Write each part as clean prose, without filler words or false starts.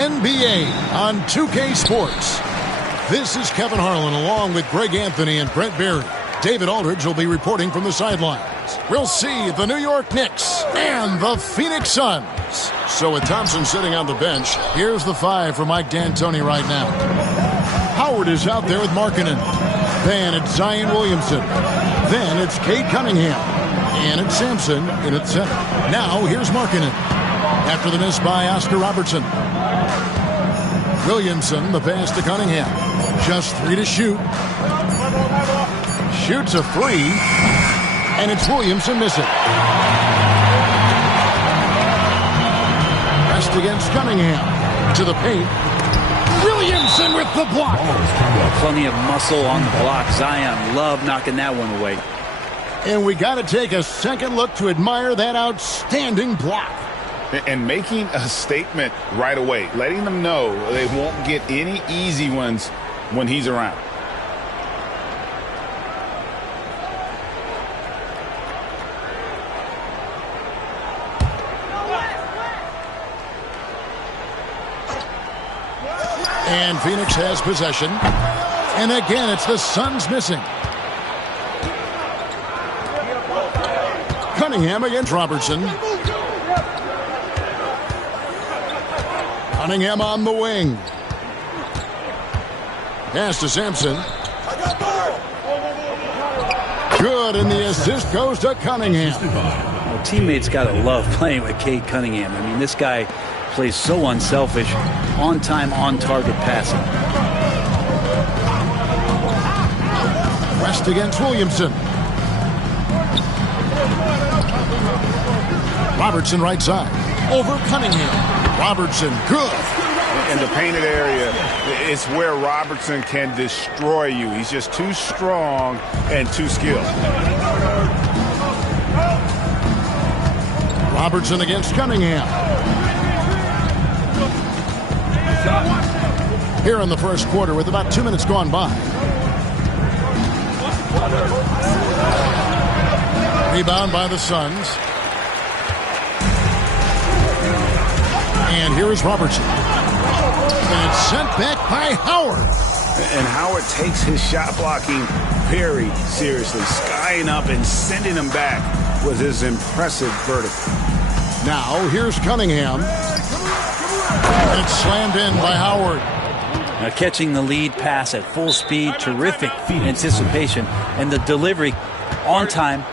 NBA on 2K Sports. This is Kevin Harlan along with Greg Anthony and Brent Berry. David Aldridge will be reporting from the sidelines. We'll see the New York Knicks and the Phoenix Suns. So with Thompson sitting on the bench, here's the five for Mike D'Antoni right now. Howard is out there with Markkanen. Then it's Zion Williamson. Then it's Cade Cunningham. And it's Sampson in at center. Now here's Markkanen. After the miss by Oscar Robertson. Williamson, the pass to Cunningham. Just 3 to shoot. Shoots a 3. And it's Williamson missing. Rest against Cunningham. To the paint. Williamson with the block. Plenty of muscle on the block. Zion loved knocking that one away. And we got to take a second look to admire that outstanding block. And making a statement right away, letting them know they won't get any easy ones when he's around. And Phoenix has possession. And again, it's the Suns missing. Cunningham against Robertson. Cunningham on the wing. Pass to Sampson. Good, and the assist goes to Cunningham. Well, teammates got to love playing with Cade Cunningham. I mean, this guy plays so unselfish, on time, on target passing. West against Williamson. Robertson right side. Over Cunningham. Robertson, good. In the painted area, it's where Robertson can destroy you. He's just too strong and too skilled. Robertson against Cunningham. Here in the first quarter with about 2 minutes gone by. Rebound by the Suns. And here is Robertson. And it's sent back by Howard. And Howard takes his shot blocking very seriously. Skying up and sending him back with his impressive vertical. Now here's Cunningham. And it's slammed in by Howard. Now catching the lead pass at full speed. Terrific anticipation. And the delivery on time,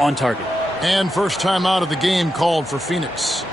on target. And first time out of the game called for Phoenix.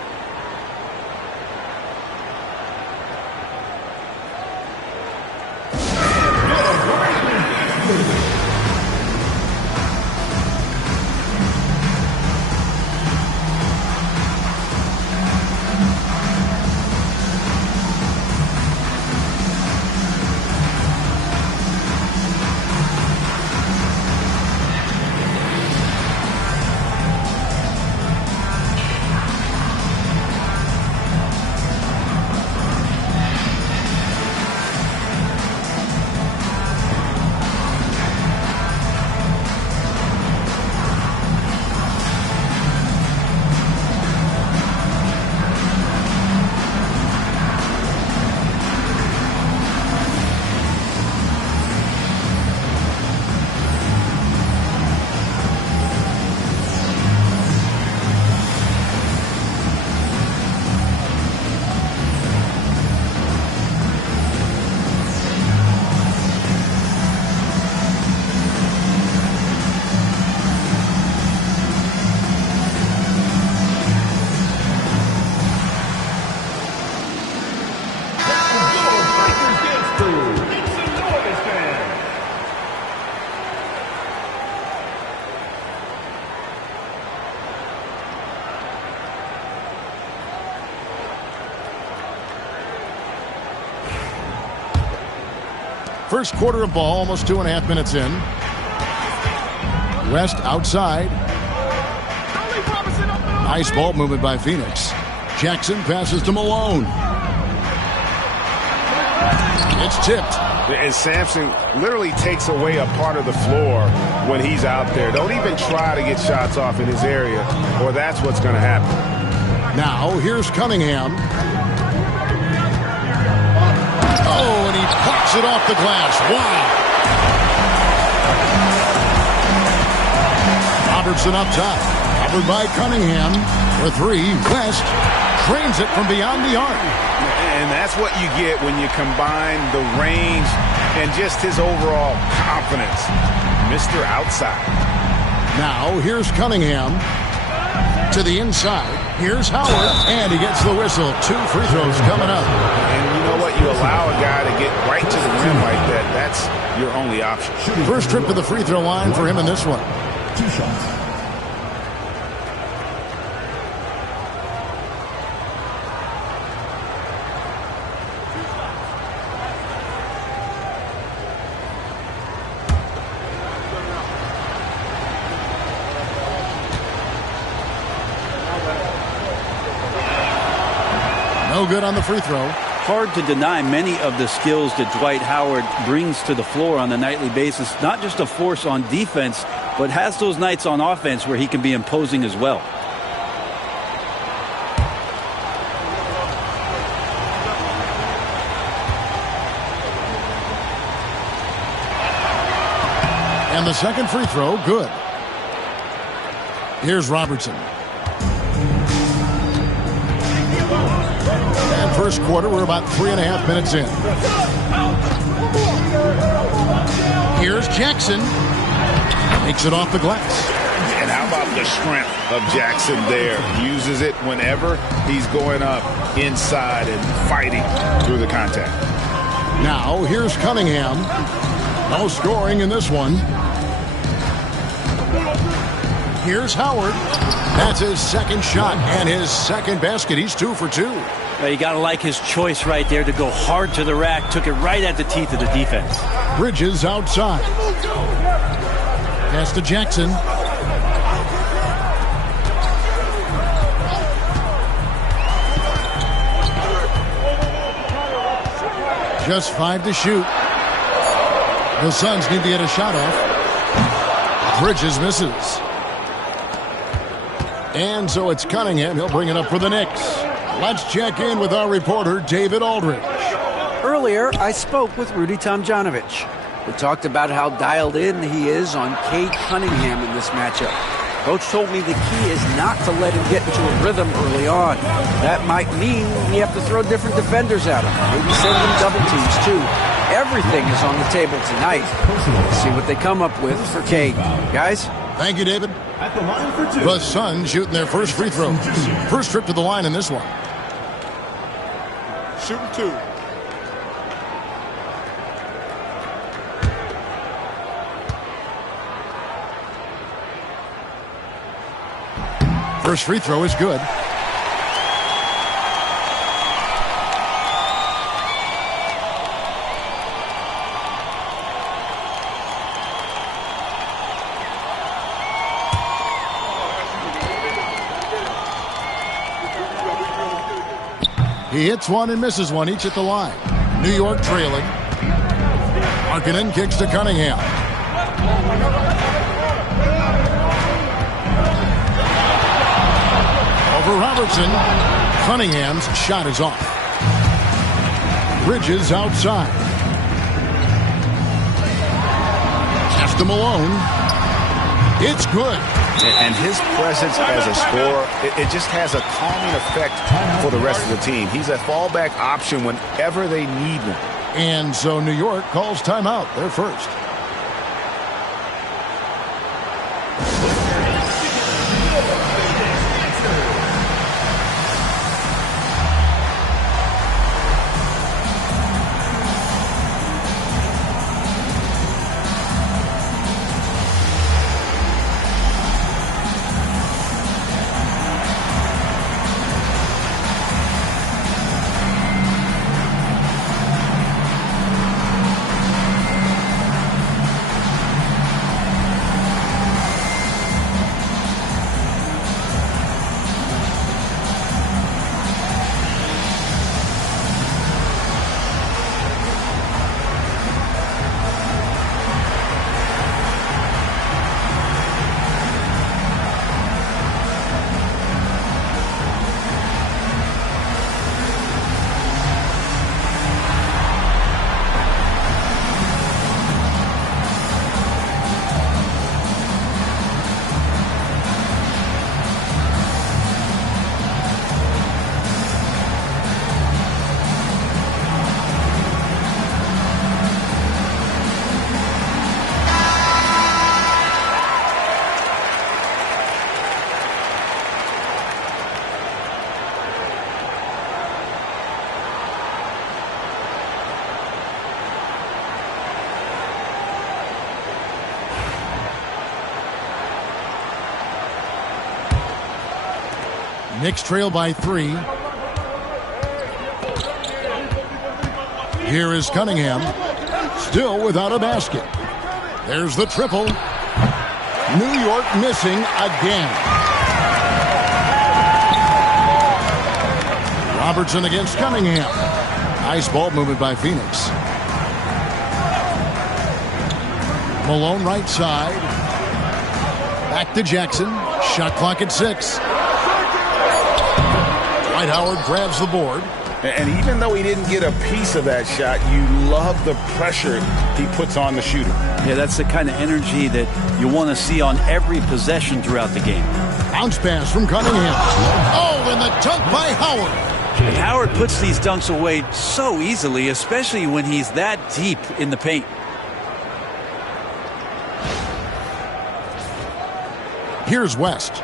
First quarter of ball, almost 2.5 minutes in. West outside. Nice ball movement by Phoenix. Jackson passes to Malone. It's tipped. And Sampson literally takes away a part of the floor when he's out there. Don't even try to get shots off in his area, or that's what's going to happen. Now, here's Cunningham. Knocks it off the glass. Wow. Robertson up top. Covered by Cunningham. For three. West trains it from beyond the arc. And that's what you get when you combine the range and just his overall confidence. Mr. Outside. Now, here's Cunningham. To the inside. Here's Howard. And he gets the whistle. 2 free throws coming up. And you know what? You allow a guy to get right to the rim like that. That's your only option. First trip to the free throw line for him in this one. 2 shots. No good on the free throw. Hard to deny many of the skills that Dwight Howard brings to the floor on a nightly basis. Not just a force on defense, but has those nights on offense where he can be imposing as well. And the second free throw, good. Here's Robertson. And first quarter, we're about 3.5 minutes in. Here's Jackson. Takes it off the glass. And how about the strength of Jackson there? Uses it whenever he's going up inside and fighting through the contact. Now, here's Cunningham. No scoring in this one. Here's Howard. That's his second shot and his second basket. He's 2 for 2. Well, you got to like his choice right there to go hard to the rack. Took it right at the teeth of the defense. Bridges outside. Pass to Jackson. Just 5 to shoot. The Suns need to get a shot off. Bridges misses. And so it's Cunningham. He'll bring it up for the Knicks. Let's check in with our reporter, David Aldridge. Earlier, I spoke with Rudy Tomjanovich. We talked about how dialed in he is on Cade Cunningham in this matchup. Coach told me the key is not to let him get into a rhythm early on. That might mean you have to throw different defenders at him. Maybe send them double teams, too. Everything is on the table tonight. Let's see what they come up with for Cade. Guys? Thank you, David. At the line for 2. The Suns shooting their first free throw. First trip to the line in this one. Shooting 2. First free throw is good. He hits one and misses one, each at the line. New York trailing. Markkanen kicks to Cunningham. Over Robertson. Cunningham's shot is off. Bridges outside. Pass to Malone. It's good. And his presence as a scorer, it just has a calming effect for the rest of the team. He's a fallback option whenever they need one. And so New York calls timeout. They're first. Knicks trail by 3. Here is Cunningham. Still without a basket. There's the triple. New York missing again. Robertson against Cunningham. Nice ball movement by Phoenix. Malone right side. Back to Jackson. Shot clock at 6. Dwight Howard grabs the board. And even though he didn't get a piece of that shot, you love the pressure he puts on the shooter. Yeah, that's the kind of energy that you want to see on every possession throughout the game. Bounce pass from Cunningham. Oh, and the dunk by Howard. And Howard puts these dunks away so easily, especially when he's that deep in the paint. Here's West.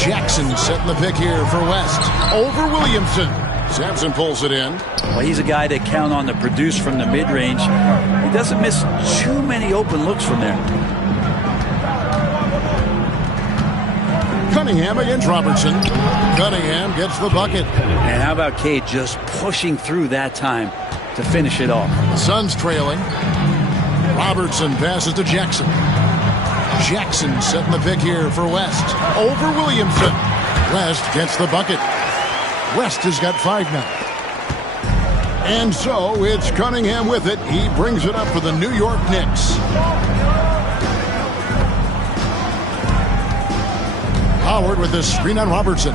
Jackson setting the pick here for West. Over Williamson. Sampson pulls it in. Well, he's a guy that count on to produce from the mid-range. He doesn't miss too many open looks from there. Cunningham against Robertson. Cunningham gets the bucket. And how about Cade just pushing through that time to finish it off? The Suns trailing. Robertson passes to Jackson. Jackson setting the pick here for West. Over Williamson. West gets the bucket. West has got 5 now. And so it's Cunningham with it. He brings it up for the New York Knicks. Howard with the screen on Robertson.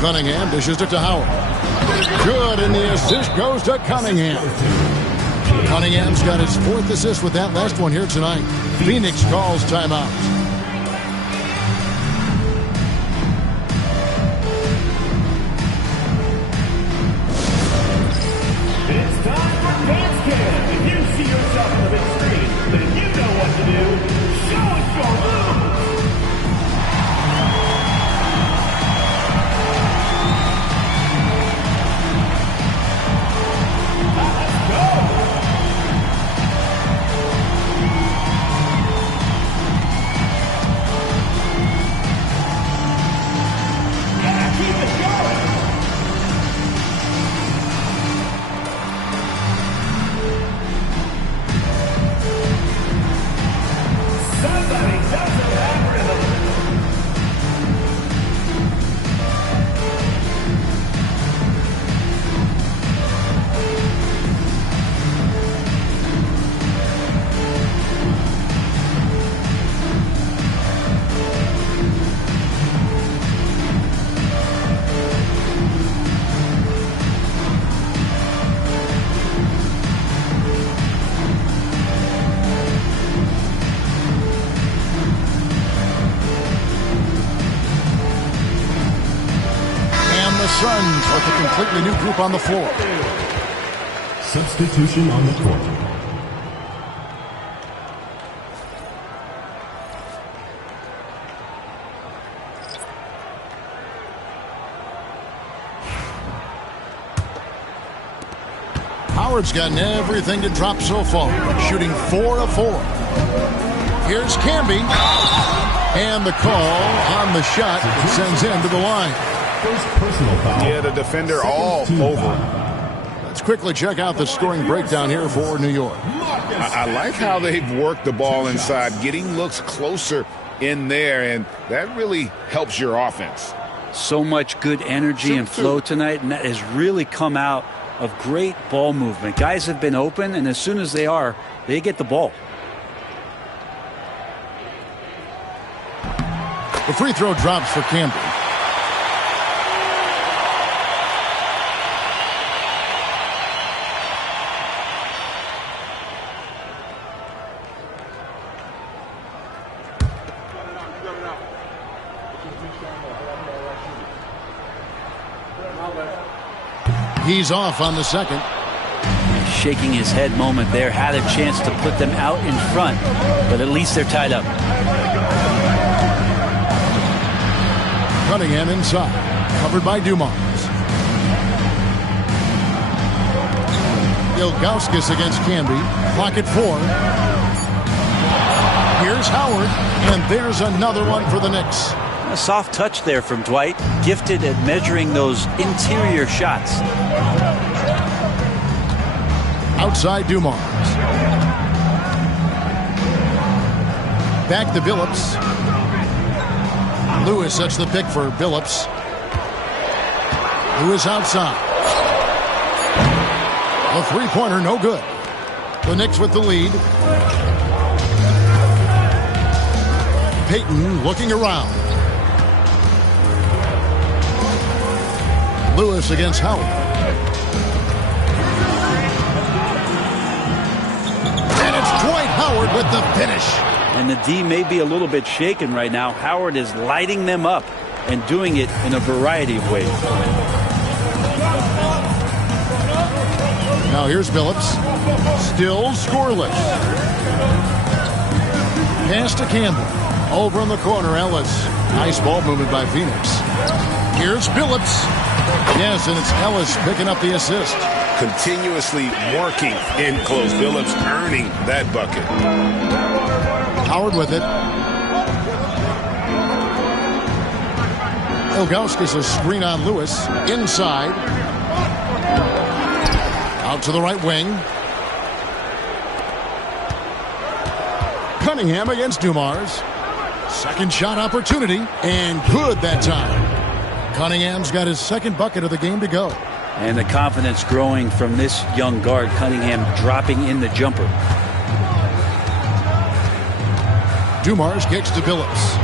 Cunningham dishes it to Howard. Good, and the assist goes to Cunningham. Cunningham's got his 4th assist with that last one here tonight. Phoenix calls timeout. It's time for Dance Cam. If you see yourself on the big screen, then you know what to do. Show us your moves. Suns with a completely new group on the floor. Substitution on the court. Howard's gotten everything to drop so far, shooting 4 of 4. Here's Camby. And the call on the shot that sends him to the line. First personal foul. Yeah, the defender all over. Let's quickly check out the scoring breakdown here for New York. I like how they've worked the ball inside, getting looks closer in there, and that really helps your offense. So much good energy and flow tonight, and that has really come out of great ball movement. Guys have been open, and as soon as they are, they get the ball. The free throw drops for Camby. He's off on the second. Shaking his head moment there. Had a chance to put them out in front, but at least they're tied up. Cunningham inside. Covered by Dumars. Ilgauskas against Camby. Clock at 4. Here's Howard, and there's another one for the Knicks. A soft touch there from Dwight, gifted at measuring those interior shots. Outside Dumars. Back to Billups. Lewis sets the pick for Billups. Lewis outside. The three-pointer, no good. The Knicks with the lead. Payton looking around. Lewis against Howard. And it's Dwight Howard with the finish. And the D may be a little bit shaken right now. Howard is lighting them up and doing it in a variety of ways. Now here's Billups. Still scoreless. Pass to Campbell. Over in the corner, Ellis. Nice ball movement by Phoenix. Here's Billups. Yes, and it's Ellis picking up the assist. Continuously working in close. Billups earning that bucket. Howard with it. Ilgauskas a screen on Lewis. Inside. Out to the right wing. Cunningham against Dumars. Second shot opportunity. And good that time. Cunningham's got his second bucket of the game to go. And the confidence growing from this young guard. Cunningham dropping in the jumper. Dumars kicks to Billups.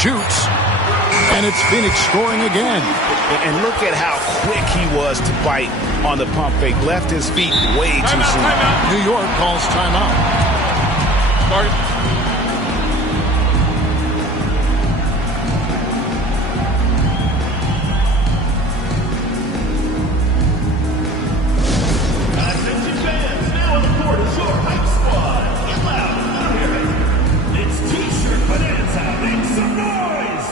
Shoots. And it's Phoenix scoring again. And look at how quick he was to bite on the pump fake. Left his feet way too soon. New York calls timeout. Attention fans, now on the court is your hype squad. Get loud, hear it. It's T-shirt Bonanza. Make some noise.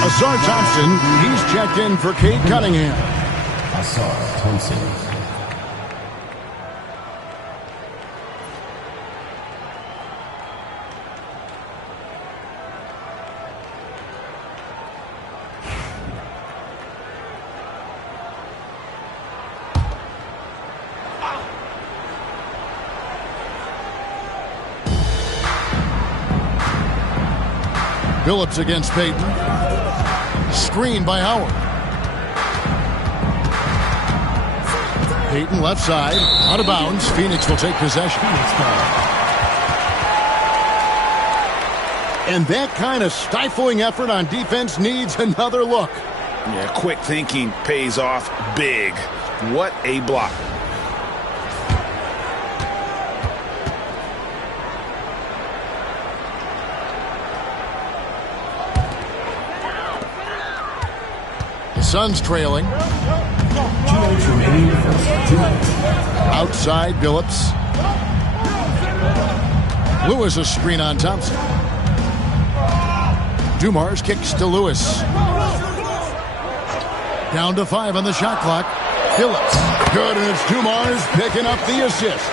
Asar Thompson, he's checked in for Cade Cunningham. Asar Thompson. Billups against Payton. Screen by Howard. Payton left side. Out of bounds. Phoenix will take possession. And that kind of stifling effort on defense needs another look. Yeah, quick thinking pays off big. What a block. The Suns trailing. 2 minutes remaining first. 2 minutes. Outside Billups. Lewis a screen on Thompson. Dumars kicks to Lewis. Down to 5 on the shot clock. Billups. Good, and it's Dumars picking up the assist.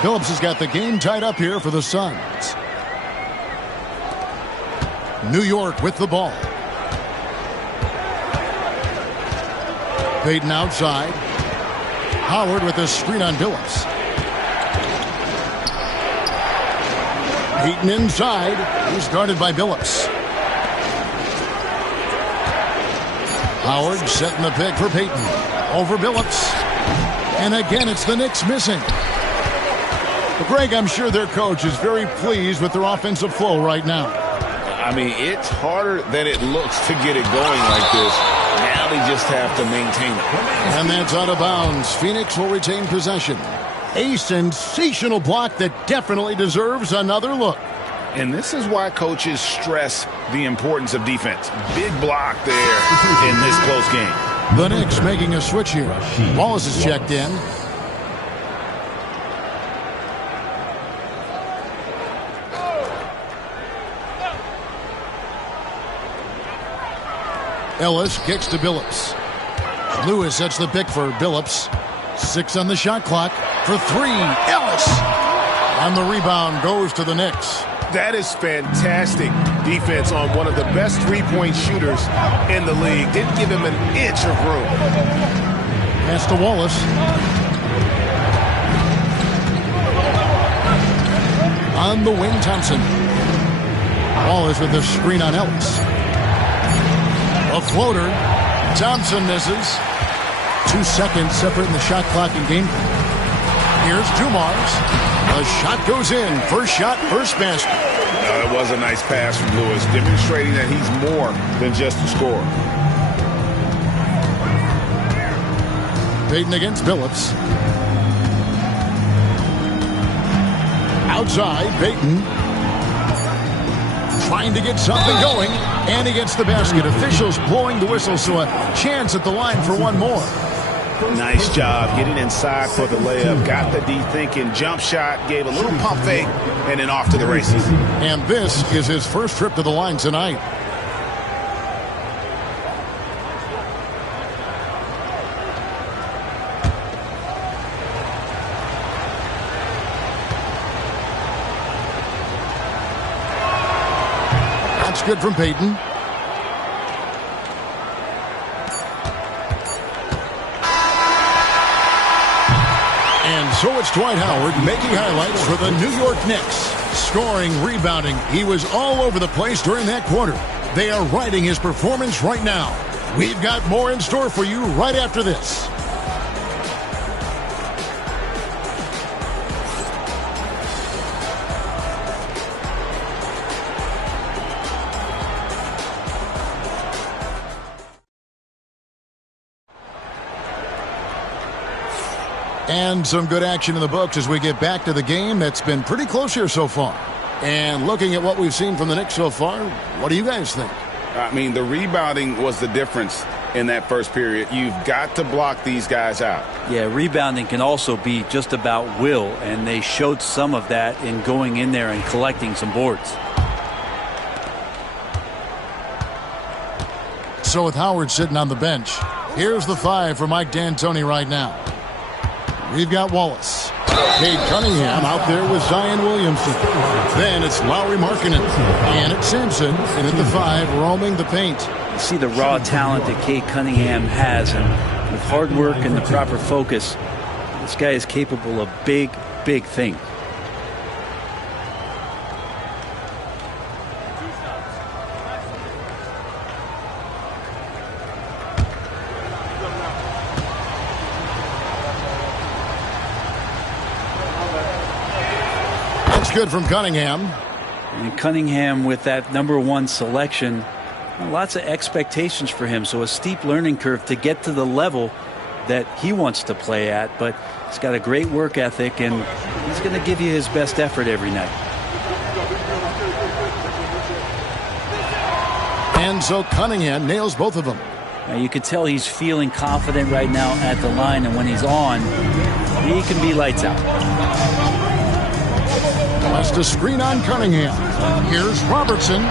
Billups has got the game tied up here for the Suns. New York with the ball. Payton outside. Howard with a screen on Billups. Payton inside. He's guarded by Billups. Howard setting the pick for Payton. Over Billups. And again, it's the Knicks missing. But Greg, I'm sure their coach is very pleased with their offensive flow right now. I mean, it's harder than it looks to get it going like this. Now they just have to maintain it. And that's out of bounds. Phoenix will retain possession. A sensational block that definitely deserves another look. And this is why coaches stress the importance of defense. Big block there in this close game. The Knicks making a switch here. Wallace is checked in. Ellis kicks to Billups. Lewis sets the pick for Billups. 6 on the shot clock for 3. Ellis on the rebound goes to the Knicks. That is fantastic defense on one of the best three-point shooters in the league. Didn't give him an inch of room. Pass to Wallace. On the wing, Thompson. Wallace with the screen on Ellis. A floater. Thompson misses. 2 seconds separating the shot clock and game clock. Here's Dumars. The shot goes in. First shot, first basket. That was a nice pass from Lewis, demonstrating that he's more than just a scorer. Payton against Billups. Outside, Payton. Trying to get something going. And he gets the basket. Officials blowing the whistle, so a chance at the line for one more. Nice job getting inside for the layup. Got the D thinking. Jump shot. Gave a little pump fake. And then off to the races. And this is his first trip to the line tonight. That's good from Payton. And so it's Dwight Howard making highlights for the New York Knicks. Scoring, rebounding. He was all over the place during that quarter. They are riding his performance right now. We've got more in store for you right after this. And some good action in the books as we get back to the game that's been pretty close here so far. And looking at what we've seen from the Knicks so far, what do you guys think? I mean, the rebounding was the difference in that first period. You've got to block these guys out. Yeah, rebounding can also be just about will, and they showed some of that in going in there and collecting some boards. So with Howard sitting on the bench, here's the 5 for Mike D'Antoni right now. We've got Wallace. Cade Cunningham out there with Zion Williamson. Then it's Lauri Markkanen. And it's Sampson. And at the 5, roaming the paint. You see the raw talent that Cade Cunningham has. And with hard work and the proper focus, this guy is capable of big, big things. Good from Cunningham. And Cunningham with that #1 selection, lots of expectations for him, so a steep learning curve to get to the level that he wants to play at, but he's got a great work ethic and he's going to give you his best effort every night. And so Cunningham nails both of them. Now you could tell he's feeling confident right now at the line, and when he's on, he can be lights out. West a screen on Cunningham. Here's Robertson.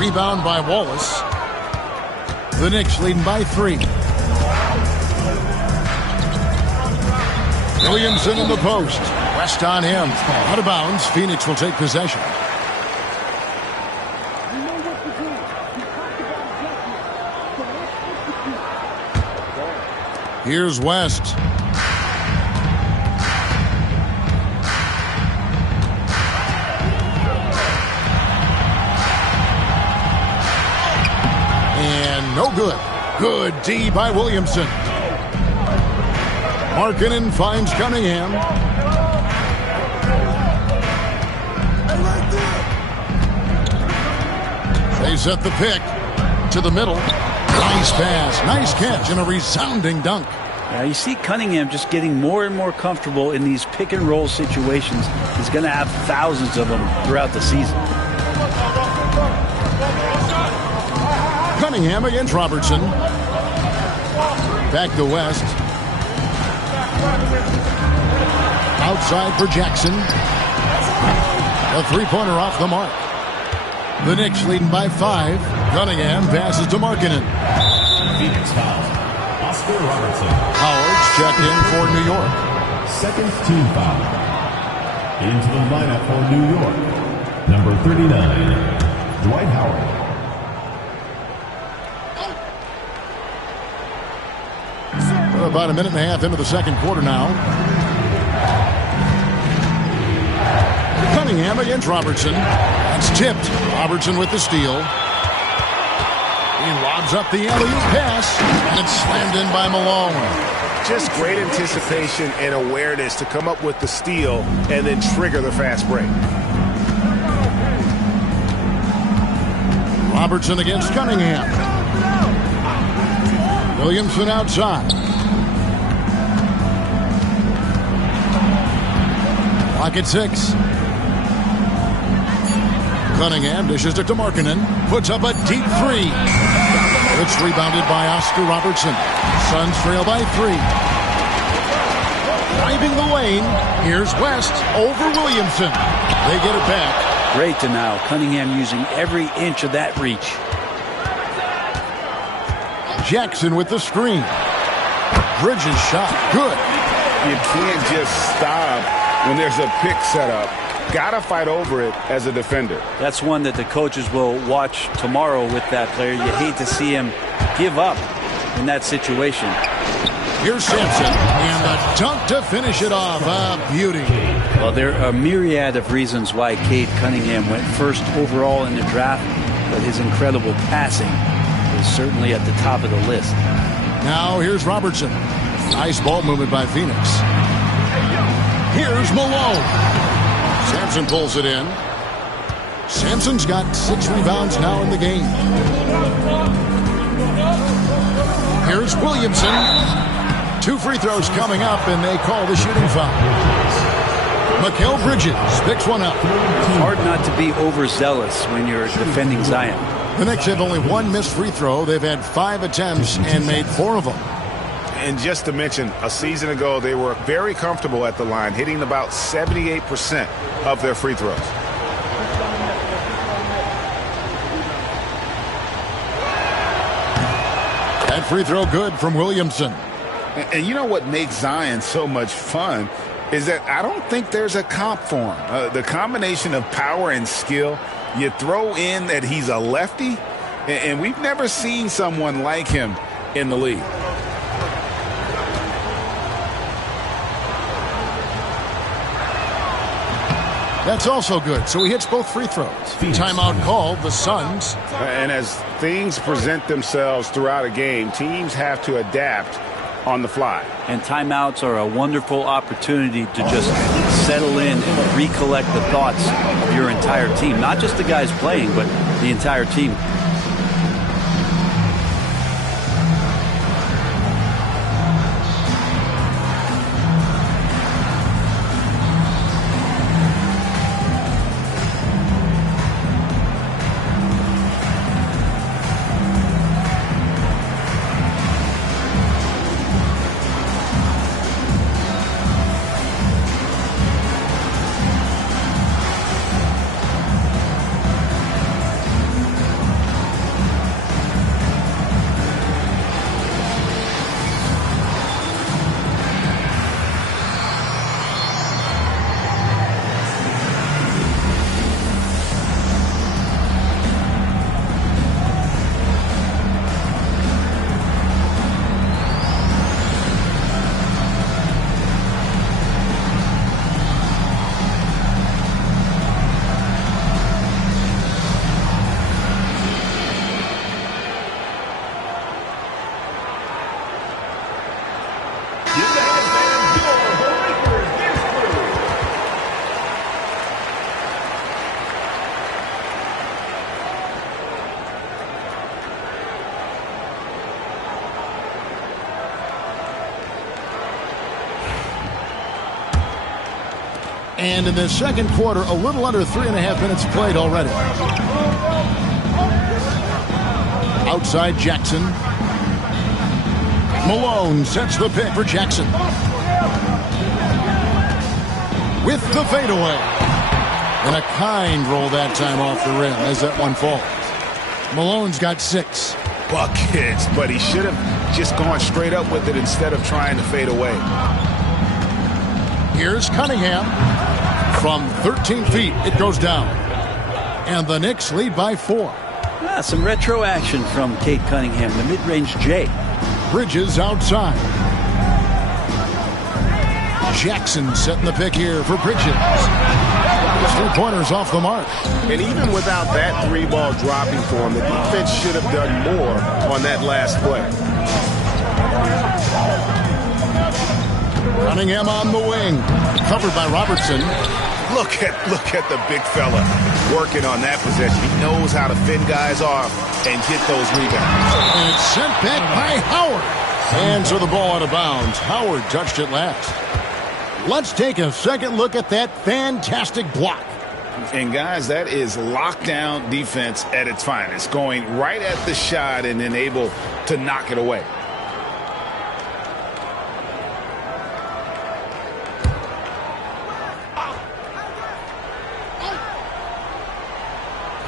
Rebound by Wallace. The Knicks leading by 3. Williamson in the post. West on him. Out of bounds. Phoenix will take possession. Here's West. And no good. Good D by Williamson. Markkanen finds Cunningham. They set the pick to the middle. Nice pass, nice catch, and a resounding dunk. Now you see Cunningham just getting more and more comfortable in these pick and roll situations. He's going to have thousands of them throughout the season. Cunningham against Robertson. Back to West. Outside for Jackson. A three-pointer off the mark. The Knicks leading by 5. Cunningham passes to Markkanen. Phoenix foul. Oscar Robertson. Howard's checked in for New York. Second team foul. Into the lineup for New York. Number 39, Dwight Howard. We're about a minute and a half into the second quarter now. Cunningham against Robertson. It's tipped. Robertson with the steal. He lobs up the alley-oop pass, and it's slammed in by Malone. Just great anticipation and awareness to come up with the steal and then trigger the fast break. Robertson against Cunningham. Williamson outside. Clock at 6. Cunningham dishes it to Markkanen. Puts up a deep 3. It's rebounded by Oscar Robertson. Suns trail by 3. Driving the lane. Here's West over Williamson. They get it back. Great to now. Cunningham using every inch of that reach. Jackson with the screen. Bridges shot. Good. You can't just stop when there's a pick set up. Gotta fight over it as a defender. That's one that the coaches will watch tomorrow with that player. You hate to see him give up in that situation. Here's Sampson, and the dunk to finish it off. A beauty. Well, there are a myriad of reasons why Cade Cunningham went first overall in the draft, but his incredible passing is certainly at the top of the list. Now here's Robertson. Nice ball movement by Phoenix. Here's Malone. Sampson pulls it in. Sampson's got 6 rebounds now in the game. Here's Williamson. 2 free throws coming up, and they call the shooting foul. Mikal Bridges picks one up. Hard not to be overzealous when you're defending Zion. The Knicks have only 1 missed free throw. They've had 5 attempts and made 4 of them. And just to mention, a season ago, they were very comfortable at the line, hitting about 78% of their free throws. That free throw good from Williamson. And you know what makes Zion so much fun is that I don't think there's a comp for him. The combination of power and skill, you throw in that he's a lefty, and we've never seen someone like him in the league. That's also good. So he hits both free throws. Timeout called, the Suns. And as things present themselves throughout a game, teams have to adapt on the fly. And timeouts are a wonderful opportunity to just settle in and recollect the thoughts of your entire team. Not just the guys playing, but the entire team. And in the second quarter, a little under 3.5 minutes played already. Outside Jackson. Malone sets the pick for Jackson. With the fadeaway. And a kind roll that time off the rim as that one falls. Malone's got 6. Buckets, but he should have just gone straight up with it instead of trying to fade away. Here's Cunningham. From 13 feet, it goes down. And the Knicks lead by 4. Some retro action from Cade Cunningham, the mid-range J. Bridges outside. Jackson setting the pick here for Bridges. His 3-pointers off the mark. And even without that 3-ball dropping for him, the defense should have done more on that last play. Cunningham on the wing. Covered by Robertson. Look at the big fella working on that possession. He knows how to fend guys off and get those rebounds. And it's sent back by Howard. And so the ball out of bounds. Howard touched it last. Let's take a second look at that fantastic block. And guys, that is lockdown defense at its finest. Going right at the shot and then able to knock it away.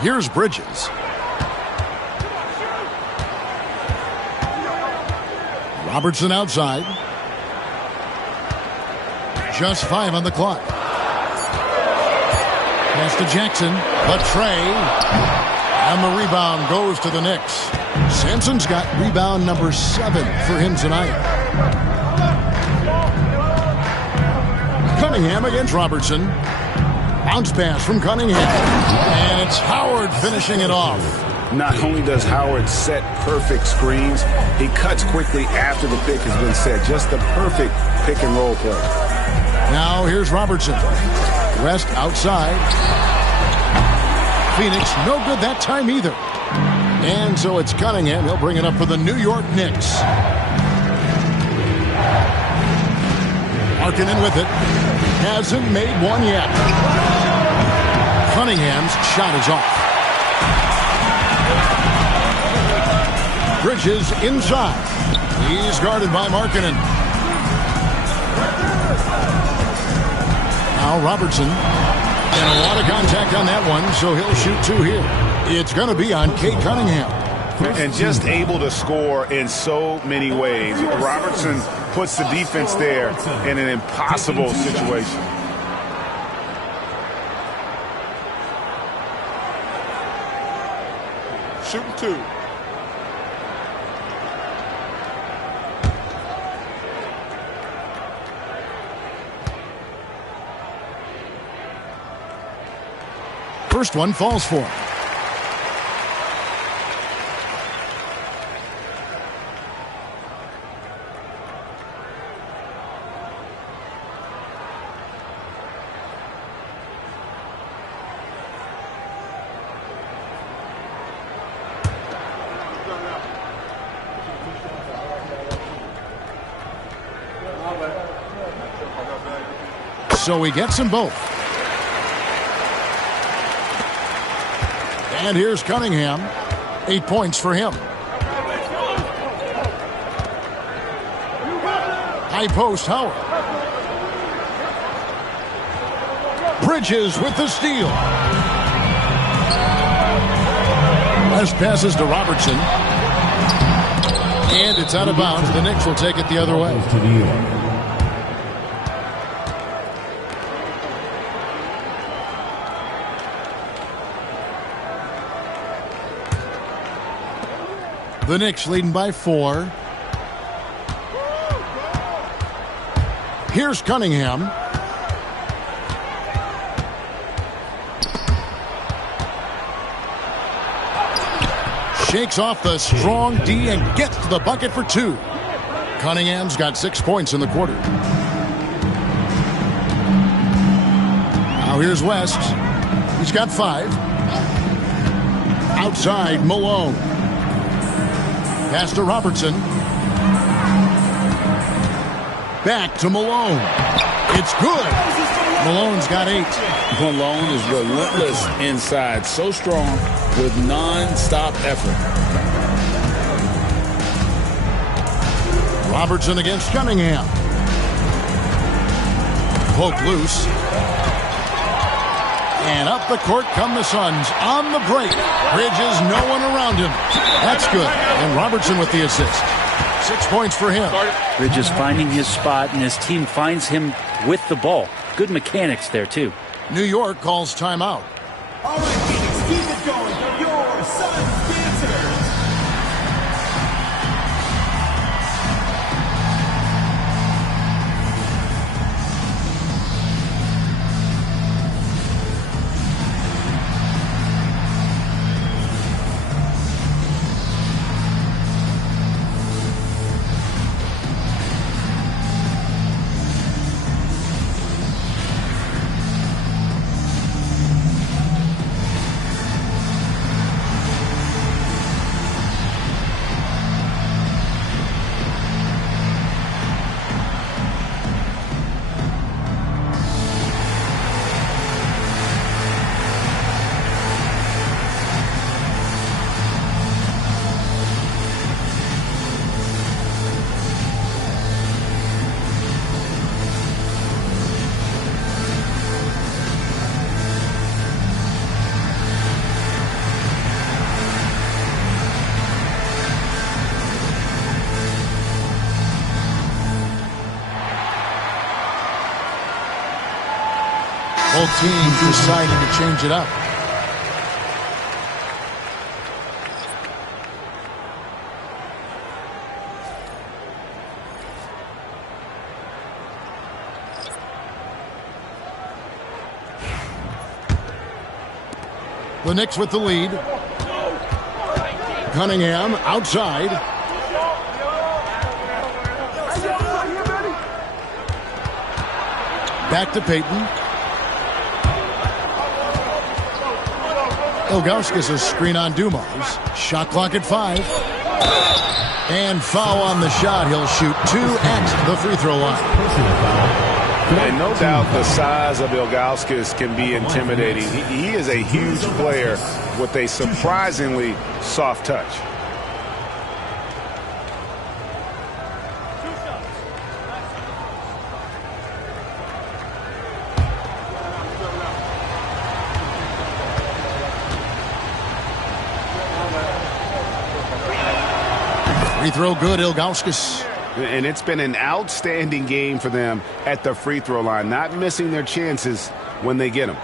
Here's Bridges. Robertson outside. Just 5 on the clock. Pass to Jackson. The tray. And the rebound goes to the Knicks. Sampson's got rebound number 7 for him tonight. Cunningham against Robertson. Bounce pass from Cunningham. And it's Howard finishing it off. Not only does Howard set perfect screens, he cuts quickly after the pick has been set. Just the perfect pick and roll play. Now here's Robertson. West outside. Phoenix no good that time either. And so it's Cunningham. He'll bring it up for the New York Knicks. Markkanen with it. Hasn't made one yet. Cunningham's shot is off. Bridges inside. He's guarded by Markkanen. Now Robertson. And a lot of contact on that one, so he'll shoot 2 here. It's going to be on Cade Cunningham. And just able to score in so many ways. Robertson puts the defense there in an impossible situation. Shooting 2. First one falls for him. So he gets them both. And here's Cunningham. 8 points for him. High post, Howard. Bridges with the steal. West passes to Robertson. And it's out of bounds. The Knicks will take it the other way. The Knicks leading by 4. Here's Cunningham. Shakes off the strong D and gets to the bucket for 2. Cunningham's got 6 points in the quarter. Now here's West. He's got 5. Outside, Malone. Pass to Robertson. Back to Malone. It's good. Malone's got 8. Malone is relentless inside, so strong with non-stop effort. Robertson against Cunningham. Poke loose. And up the court come the Suns on the break. Bridges, no one around him. That's good. And Robertson with the assist. 6 points for him. Bridges finding his spot, and his team finds him with the ball. Good mechanics there, too. New York calls timeout. All right, Phoenix, keep it going. They're your Suns dancers. Both teams deciding to change it up. The Knicks with the lead. Cunningham outside. Back to Payton. Ilgauskas' screen on Dumas. Shot clock at 5. And foul on the shot. He'll shoot 2 at the free throw line. And no doubt the size of Ilgauskas can be intimidating. He is a huge player with a surprisingly soft touch. Free throw good, Ilgauskas. And it's been an outstanding game for them at the free throw line, not missing their chances when they get them.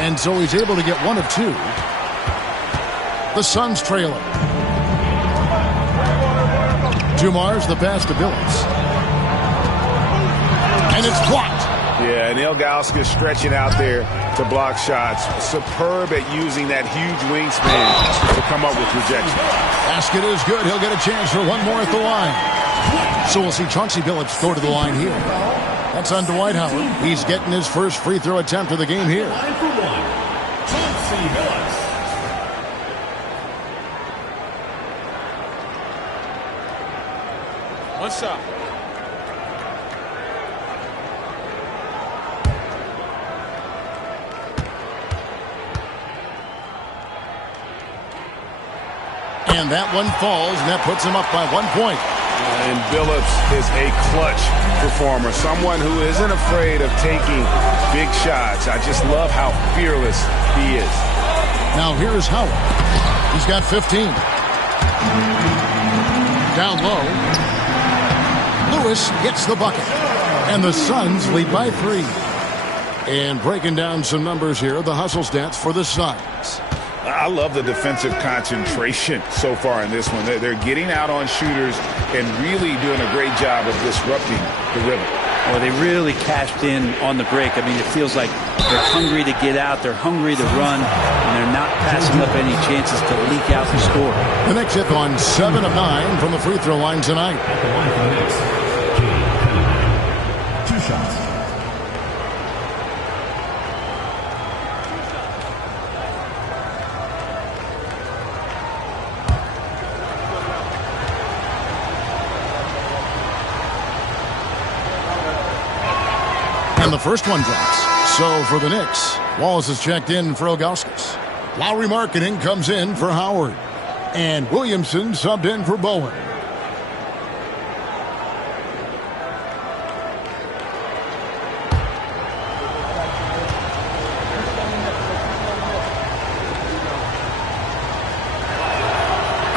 And so he's able to get 1 of 2. The Suns trailing. Dumars the pass to Billups. And it's blocked. Yeah, and Ilgauskas stretching out there to block shots. Superb at using that huge wingspan to come up with rejection. Basket is good. He'll get a chance for 1 more at the line. So we'll see Chauncey Billups go to the line here. That's on Dwight Howard. He's getting his first free throw attempt of the game here. Line for 1, Chauncey Billups. One shot. And that one falls, and that puts him up by 1 point. And Billups is a clutch performer, someone who isn't afraid of taking big shots. I just love how fearless he is. Now here's Howard. He's got 15. Down low. Lewis gets the bucket. And the Suns lead by 3. And breaking down some numbers here, the hustle stats for the Suns. I love the defensive concentration so far in this one. They're getting out on shooters and really doing a great job of disrupting the rhythm. Well, they really cashed in on the break. I mean, it feels like they're hungry to get out. They're hungry to run, and they're not passing up any chances to leak out and score. The Knicks hit on 7 of 9 from the free throw line tonight. At the line for the Knicks, Cade, 2 shots. And the first one drops. So for the Knicks, Wallace is checked in for Ilgauskas. Lowry Marketing comes in for Howard. And Williamson subbed in for Bowen.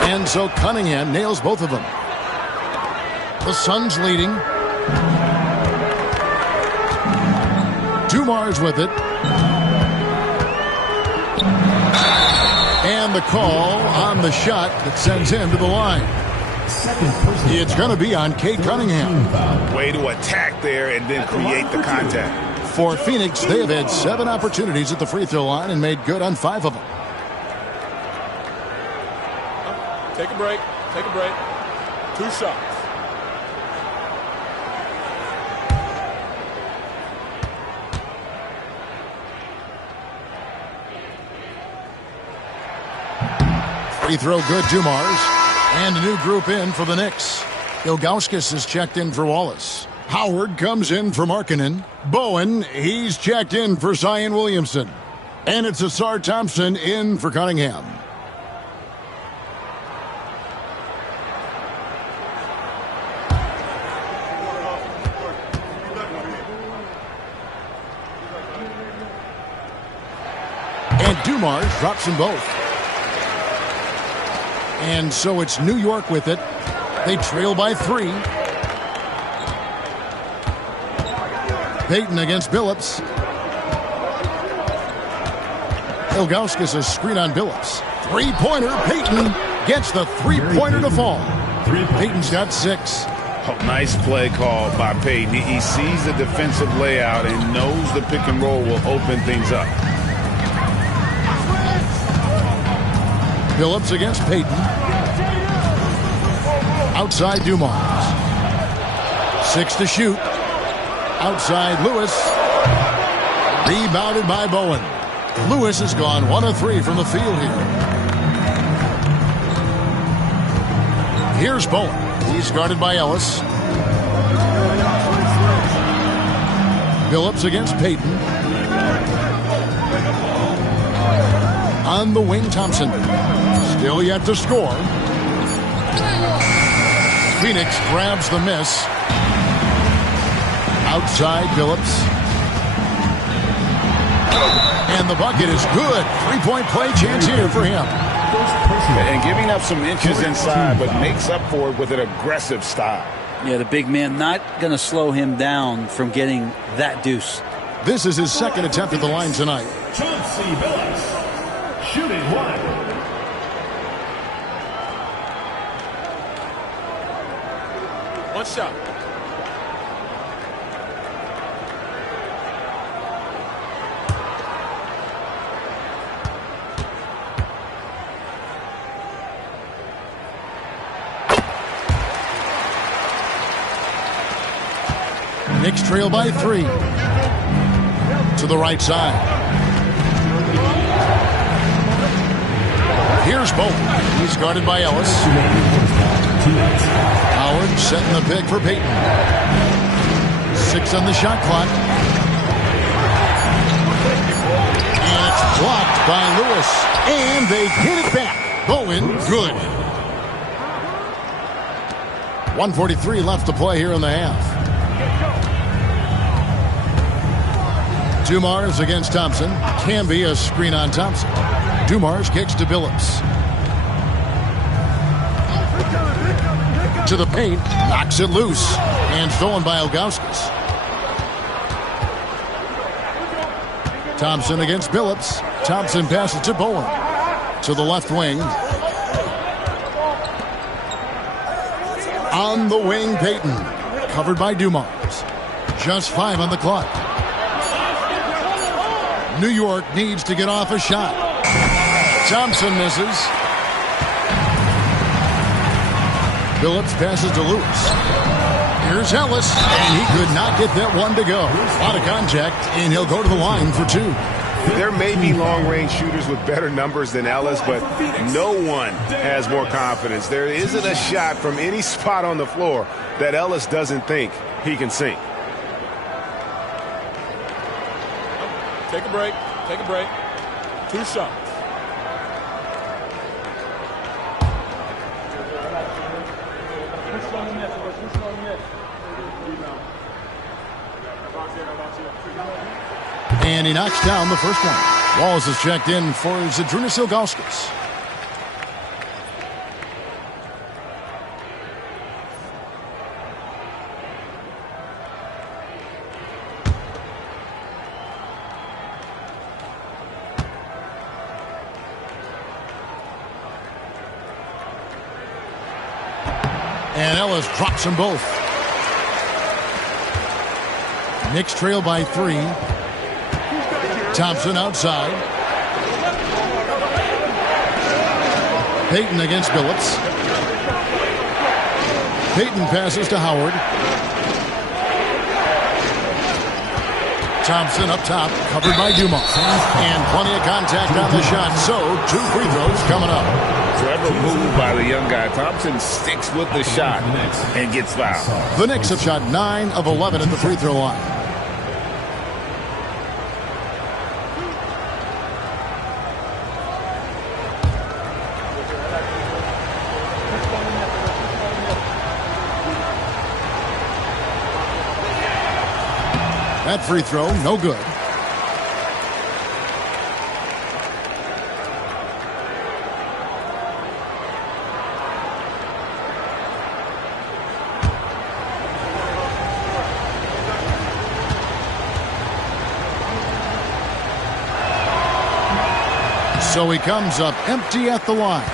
And so Cunningham nails both of them. The Suns leading. Dumars with it. And the call on the shot that sends him to the line. It's going to be on Cade Cunningham. Way to attack there and then create the contact. For Phoenix, they have had 7 opportunities at the free throw line and made good on 5 of them. Take a break. Take a break. 2 shots. Free throw good, Dumars. And a new group in for the Knicks. Ilgauskas is checked in for Wallace. Howard comes in for Markkanen. Bowen, he's checked in for Zion Williamson. And it's Asar Thompson in for Cunningham. And Dumars drops them both. And so it's New York with it. They trail by 3. Payton against Billups. Ilgauskas a screen on Billups. 3-pointer. Payton gets the 3-pointer to fall. Payton's got 6. Oh, nice play call by Payton. He sees the defensive layout and knows the pick and roll will open things up. Billups against Payton. Outside Dumars. 6 to shoot. Outside Lewis. Rebounded by Bowen. Lewis has gone 1 of 3 from the field here. Here's Bowen. He's guarded by Ellis. Billups against Payton. On the wing, Thompson. Still yet to score. Phoenix grabs the miss. Outside Billups. And the bucket is good. 3-point play chance here for him. And giving up some inches inside, but makes up for it with an aggressive style. Yeah, the big man not going to slow him down from getting that deuce. This is his 2nd attempt at the line tonight. Chauncey Billups, shooting 1. One shot. Knicks trail by 3. To the right side. Here's Bowen. He's guarded by Ellis. Howard setting the pick for Payton. 6 on the shot clock. And it's blocked by Lewis. And they get it back. Bowen, good. 1:43 left to play here in the half. Dumars against Thompson. Can be a screen on Thompson. Dumars kicks to Billups. To the paint. Knocks it loose. And stolen by Ilgauskas. Thompson against Billups. Thompson passes to Bowen. To the left wing. On the wing, Payton. Covered by Dumars. Just 5 on the clock. New York needs to get off a shot. Thompson misses. Billups passes to Lewis. Here's Ellis, and he could not get that one to go. A lot of contact, and he'll go to the line for 2. There may be long-range shooters with better numbers than Ellis, but no one has more confidence. There isn't a shot from any spot on the floor that Ellis doesn't think he can sink. Take a break. Take a break. 2 shots. And he knocks down the first one. Walls is checked in for Zydrunas Ilgauskas. And Ellis drops them both. Knicks trail by 3. Thompson outside. Payton against Billups. Payton passes to Howard. Thompson up top, covered by Dumas. And plenty of contact on the shot, so 2 free throws coming up. Clever move by the young guy. Thompson sticks with the shot and gets fouled. The Knicks have shot 9 of 11 at the free throw line. That free throw, no good. So he comes up empty at the line.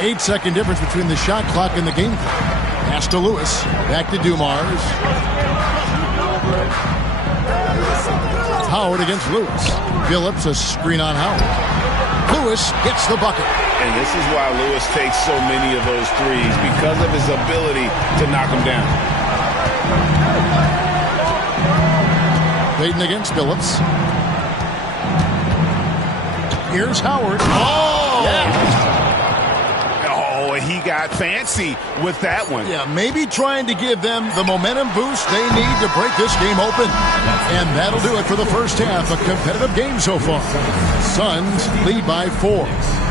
8-second difference between the shot clock and the game clock. Pass to Lewis. Back to Dumars. Howard against Lewis. Billups a screen on Howard. Lewis gets the bucket. And this is why Lewis takes so many of those threes, because of his ability to knock them down. Payton against Billups. Here's Howard. Oh! Yeah. Oh, he got fancy with that one. Yeah, maybe trying to give them the momentum boost they need to break this game open. And that'll do it for the first half. A competitive game so far. Suns lead by 4.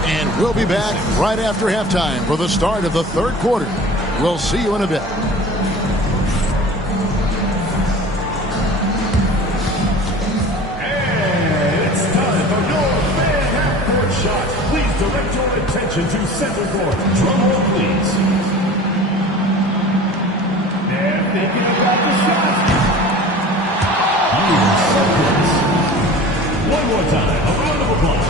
And we'll be back right after halftime for the start of the third quarter. We'll see you in a bit. Direct your attention to center court. Drum roll, please. They're thinking about the shot. One more time, a round of applause.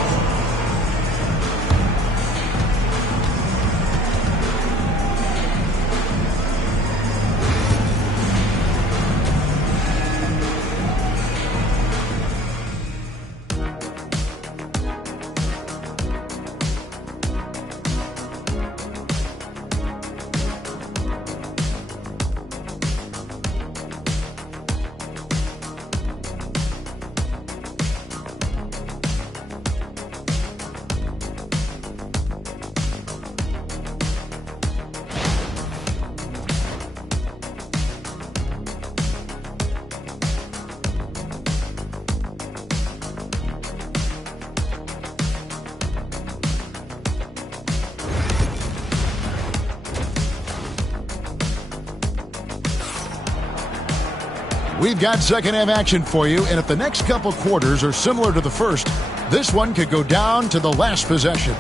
We've got second half action for you, and if the next couple quarters are similar to the first, this one could go down to the last possession.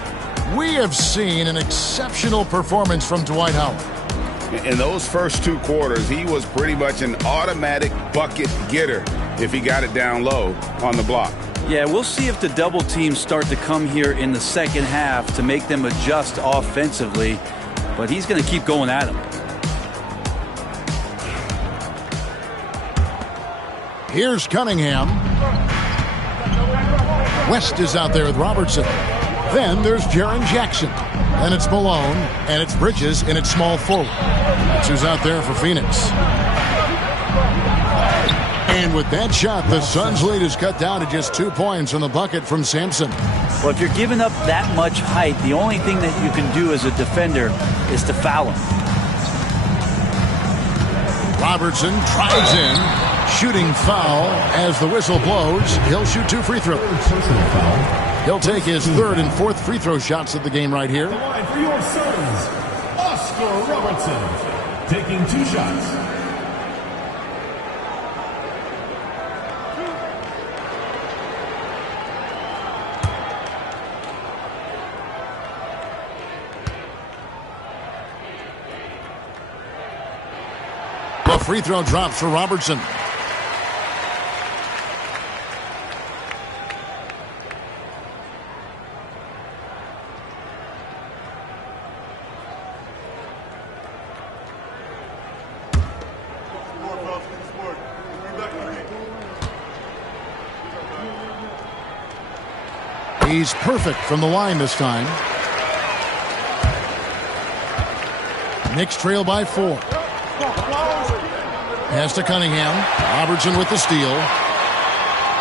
We have seen an exceptional performance from Dwight Howard. In those first 2 quarters, he was pretty much an automatic bucket getter if he got it down low on the block. Yeah, we'll see if the double teams start to come here in the second half to make them adjust offensively, but he's going to keep going at them. Here's Cunningham. West is out there with Robertson. Then there's Jaren Jackson. Then it's Malone, and it's Bridges, and it's small forward. That's who's out there for Phoenix. And with that shot, the Suns' lead is cut down to just 2 points on the bucket from Sampson. Well, if you're giving up that much height, the only thing that you can do as a defender is to foul him. Robertson drives in. Shooting foul as the whistle blows. He'll shoot 2 free throws. He'll take his 3rd and 4th free throw shots of the game right here. The line for your sons, Oscar Robertson, taking 2 shots. The free throw drops for Robertson. He's perfect from the line this time. Knicks trail by 4. Pass to Cunningham. Robertson with the steal.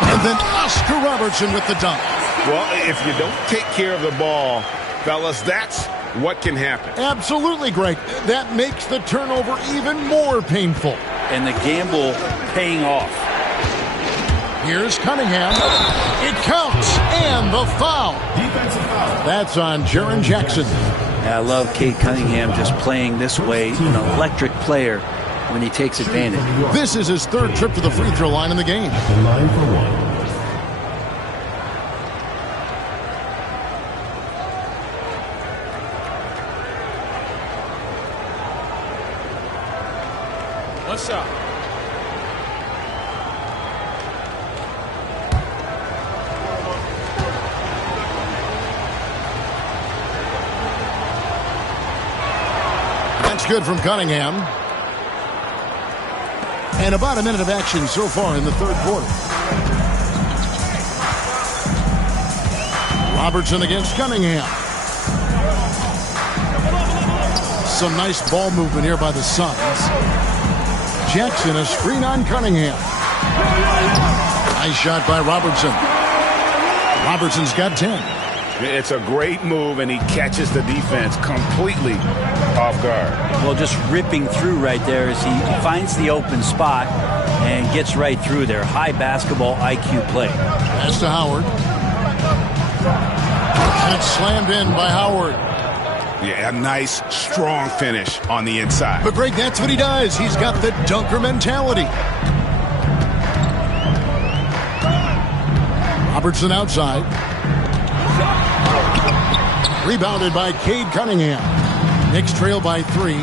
And then Oscar Robertson with the dunk. Well, if you don't take care of the ball, fellas, that's what can happen. Absolutely, Greg. That makes the turnover even more painful. And the gamble paying off. Here's Cunningham. It counts. And the foul. Defensive foul. That's on Jaren Jackson. I love Cade Cunningham just playing this way. An electric player when he takes advantage. This is his 3rd trip to the free throw line in the game. At the line for 1. One shot. That's good from Cunningham. And about a minute of action so far in the 3rd quarter. Robertson against Cunningham. Some nice ball movement here by the Suns. Jackson, a screen on Cunningham. Nice shot by Robertson. Robertson's got 10. It's a great move, and he catches the defense completely off guard. Well, just ripping through right there as he finds the open spot and gets right through there. High basketball IQ play. Pass to Howard. And it's slammed in by Howard. Yeah, a nice, strong finish on the inside. But, Greg, that's what he does. He's got the dunker mentality. Robertson outside. Rebounded by Cade Cunningham. Knicks trail by 3.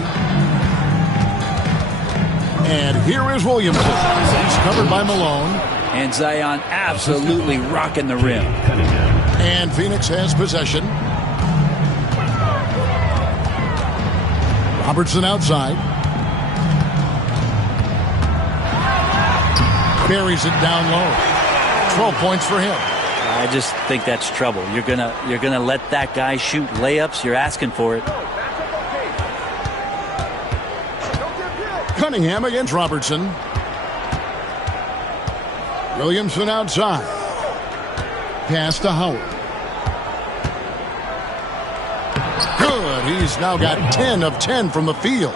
And here is Williamson. He's covered by Malone. And Zion absolutely rocking the rim. And Phoenix has possession. Robertson outside. Buries it down low. 12 points for him. I just think that's trouble. You're gonna let that guy shoot layups. You're asking for it. Cunningham against Robertson. Williamson outside. Pass to Howard. Good. He's now got 10 of 10 from the field.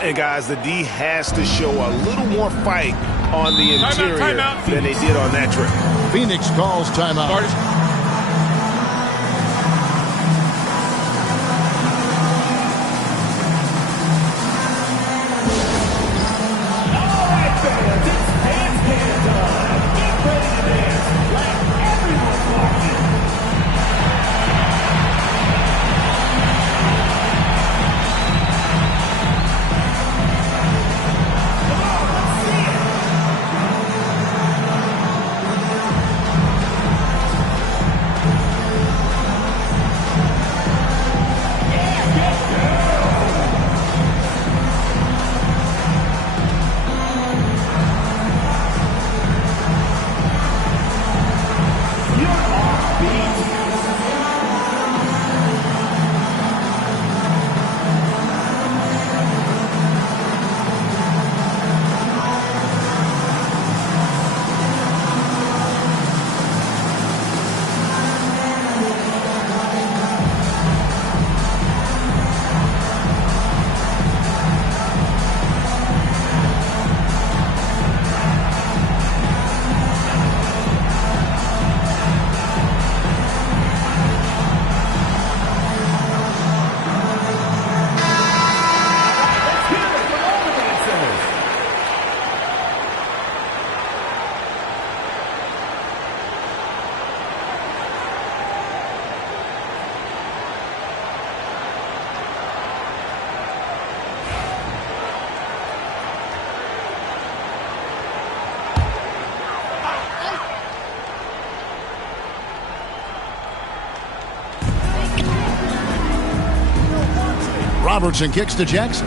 And guys, the D has to show a little more fight on the interior than they did on that trip. Phoenix calls timeout. Robertson kicks to Jackson.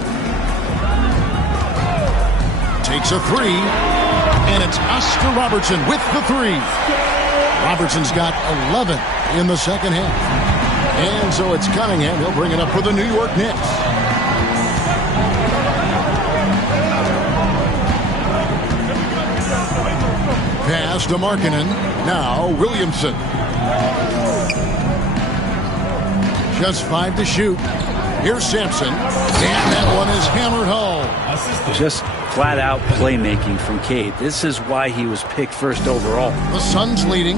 Takes a three, and it's Oscar Robertson with the three. Robertson's got 11 in the second half. And so it's Cunningham. He'll bring it up for the New York Knicks. Pass to Markkanen. Now Williamson. Just 5 to shoot. Here's Sampson. And that one is hammered home. Just flat-out playmaking from Cade. This is why he was picked first overall. The Suns leading.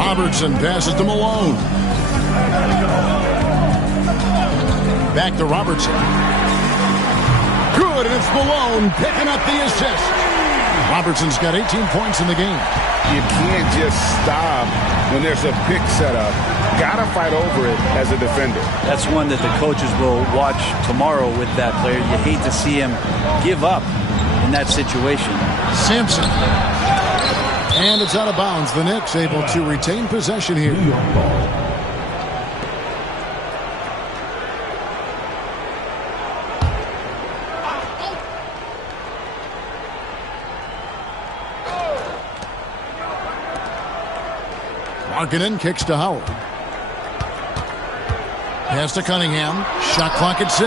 Robertson passes to Malone. Back to Robertson. Good, and it's Malone picking up the assist. Robertson's got 18 points in the game. You can't just stop when there's a pick set up. Gotta fight over it as a defender. That's one that the coaches will watch tomorrow with that player. You hate to see him give up in that situation. Sampson. And it's out of bounds. The Knicks able to retain possession here. New York ball. Markkanen kicks to Howard. Pass to Cunningham. Shot clock at 6.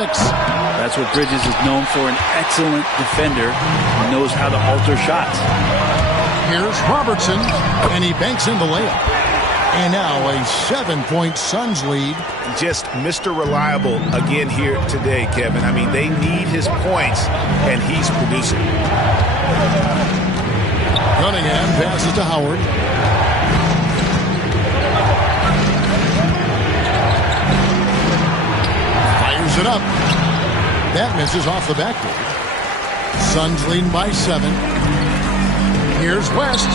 That's what Bridges is known for, an excellent defender who knows how to alter shots. Here's Robertson, and he banks in the layup. And now a 7-point Suns lead. Just Mr. Reliable again here today, Kevin. I mean, they need his points, and he's producing. Cunningham passes to Howard. Fires it up. That misses off the backboard. Suns leading by 7. Here's West.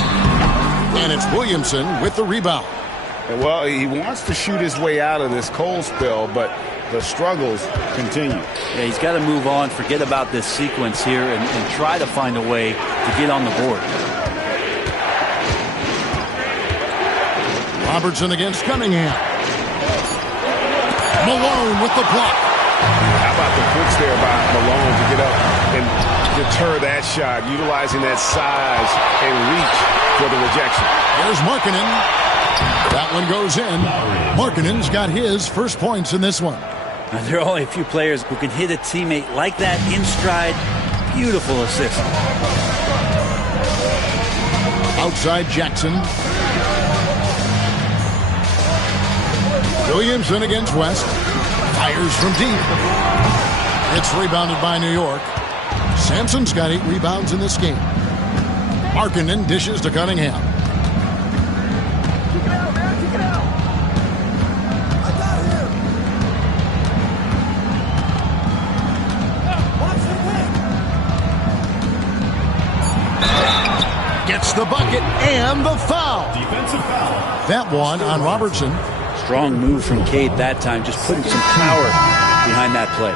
And it's Williamson with the rebound. Well, he wants to shoot his way out of this cold spell, but the struggles continue. Yeah, he's got to move on, forget about this sequence here, and try to find a way to get on the board. Robertson against Cunningham. Malone with the block. How about the push there by Malone to get up and deter that shot, utilizing that size and reach for the rejection. There's Markkanen. That one goes in. Markkanen's got his first points in this one. Now, there are only a few players who can hit a teammate like that in stride. Beautiful assist. Outside Jackson. Williamson against West. Fires from deep. It's rebounded by New York. Sampson's got 8 rebounds in this game. Markkanen dishes to Cunningham. Gets the bucket and the foul. Defensive foul. That one on Robertson. Strong move from Cade that time, just putting some power behind that play.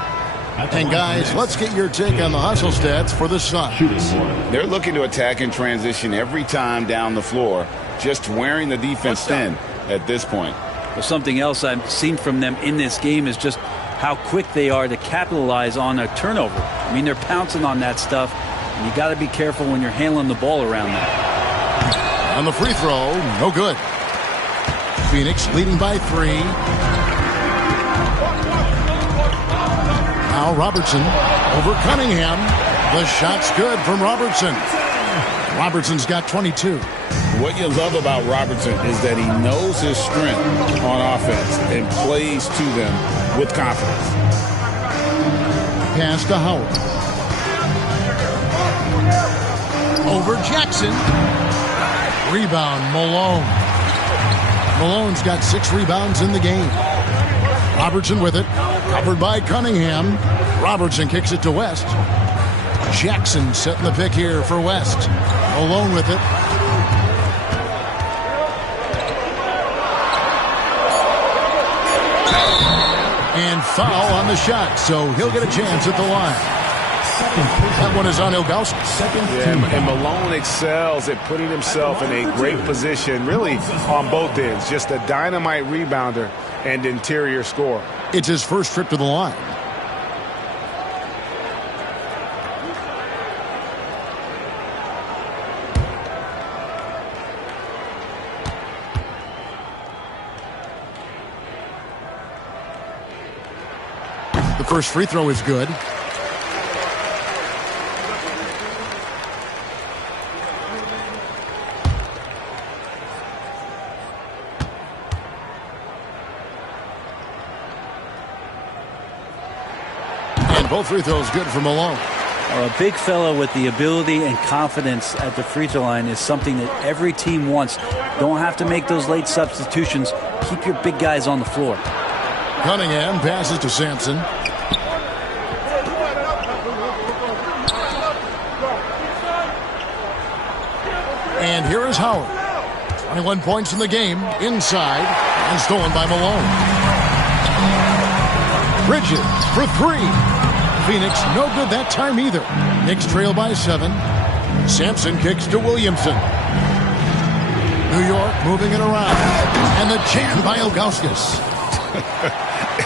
And guys, let's get your take on the hustle stats for the Suns. They're looking to attack in transition every time down the floor, just wearing the defense thin at this point. Well, something else I've seen from them in this game is just how quick they are to capitalize on a turnover. I mean, they're pouncing on that stuff, and you got to be careful when you're handling the ball around that. On the free throw, no good. Phoenix leading by 3. Now Robertson over Cunningham. The shot's good from Robertson. Robertson's got 22. What you love about Robertson is that he knows his strength on offense and plays to them with confidence. Pass to Howard. Over Jackson. Rebound, Malone. Malone's got 6 rebounds in the game. Robertson with it. Covered by Cunningham. Robertson kicks it to West. Jackson setting the pick here for West. Malone with it. And foul on the shot, so he'll get a chance at the line. That one is on Ilgauskas. And Malone excels at putting himself in a great position, really on both ends. Just a dynamite rebounder and interior scorer. It's his first trip to the line. The first free throw is good. And both free throws good for Malone. A big fella with the ability and confidence at the free throw line is something that every team wants. Don't have to make those late substitutions. Keep your big guys on the floor. Cunningham passes to Sampson. And here is Howard. 21 points in the game, inside, and stolen by Malone. Bridges for three. Phoenix no good that time either. Knicks trail by 7. Sampson kicks to Williamson. New York moving it around. And the jam by Ilgauskas.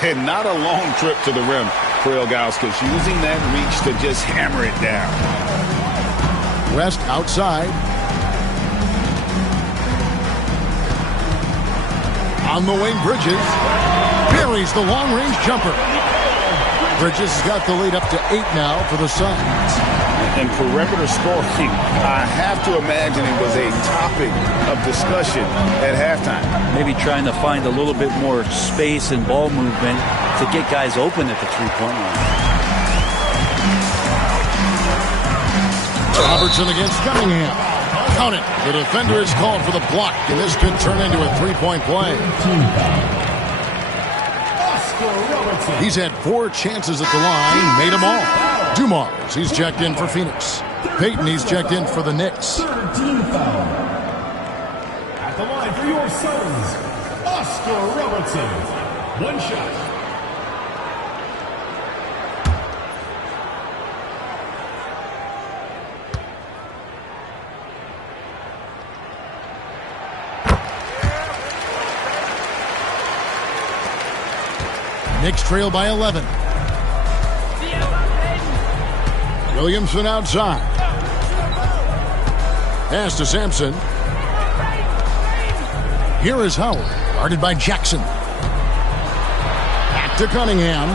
And not a long trip to the rim for Ilgauskas, using that reach to just hammer it down. West outside. On the wing, Bridges buries the long-range jumper. Bridges has got the lead up to 8 now for the Suns. And perimeter scoring, I have to imagine it was a topic of discussion at halftime. Maybe trying to find a little bit more space and ball movement to get guys open at the three-point line. Robertson against Cunningham. Count it. The defender is called for the block, and this could turn into a three-point play. He's had 4 chances at the line, made them all. Dumars, he's checked in for Phoenix. Payton, he's checked in for the Knicks. 13 foul. At the line for your Suns, Oscar Robertson. 1 shot. Knicks trail by 11. Williamson outside. Pass to Sampson. Here is Howard, guarded by Jackson. Back to Cunningham.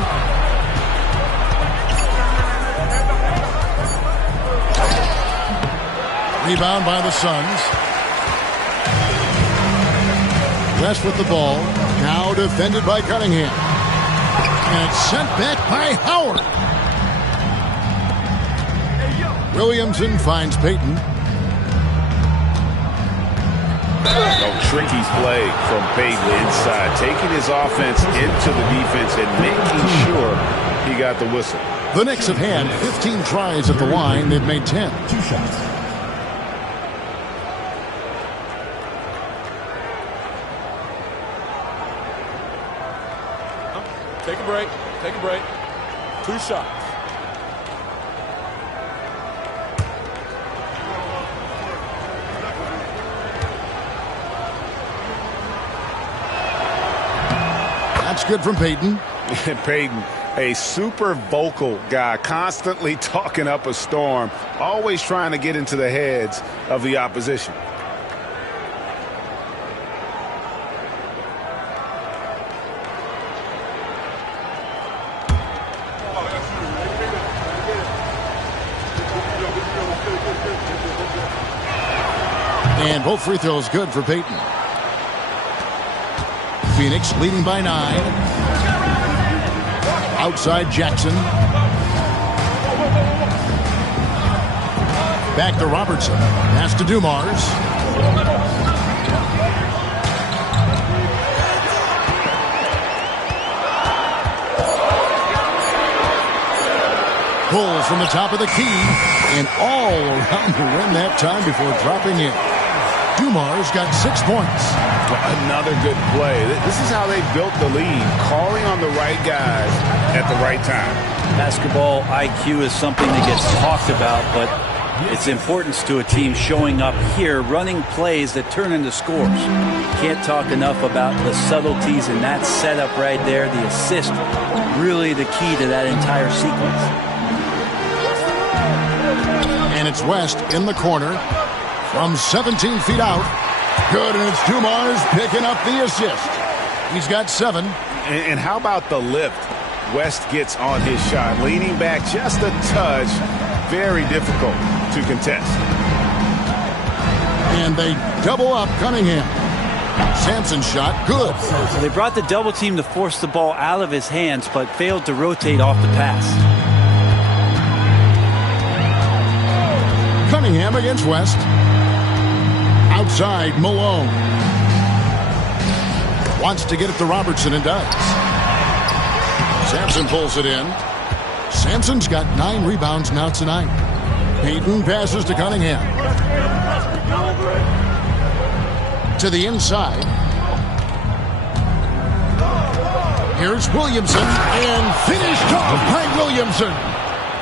Rebound by the Suns. West with the ball. Now defended by Cunningham. And it's sent back by Howard. Williamson finds Payton. Tricky play from Payton inside, taking his offense into the defense and making sure he got the whistle. The Knicks have had 15 tries at the line. They've made 10. 2 shots. Take a break. Take a break. 2 shots. That's good from Payton. Payton, a super vocal guy, constantly talking up a storm, always trying to get into the heads of the opposition. And both free throws good for Payton. Phoenix leading by 9. Outside Jackson. Back to Robertson. Pass to Dumars. Pulls from the top of the key. And all around the rim that time before dropping in. Dumars got 6 points. Another good play. This is how they built the lead, calling on the right guys at the right time. Basketball IQ is something that gets talked about, but its importance to a team showing up here, running plays that turn into scores. Can't talk enough about the subtleties in that setup right there. The assist, really the key to that entire sequence. And it's West in the corner from 17 feet out. Good, and it's Dumars picking up the assist. He's got 7. And how about the lift West gets on his shot? Leaning back just a touch. Very difficult to contest. And they double up Cunningham. Sampson's shot, good. So they brought the double team to force the ball out of his hands, but failed to rotate off the pass. Cunningham against West. Outside, Malone. Wants to get it to Robertson and does. Sampson pulls it in. Sampson's got 9 rebounds now tonight. Payton passes to Cunningham. To the inside. Here's Williamson, and finished off by Williamson.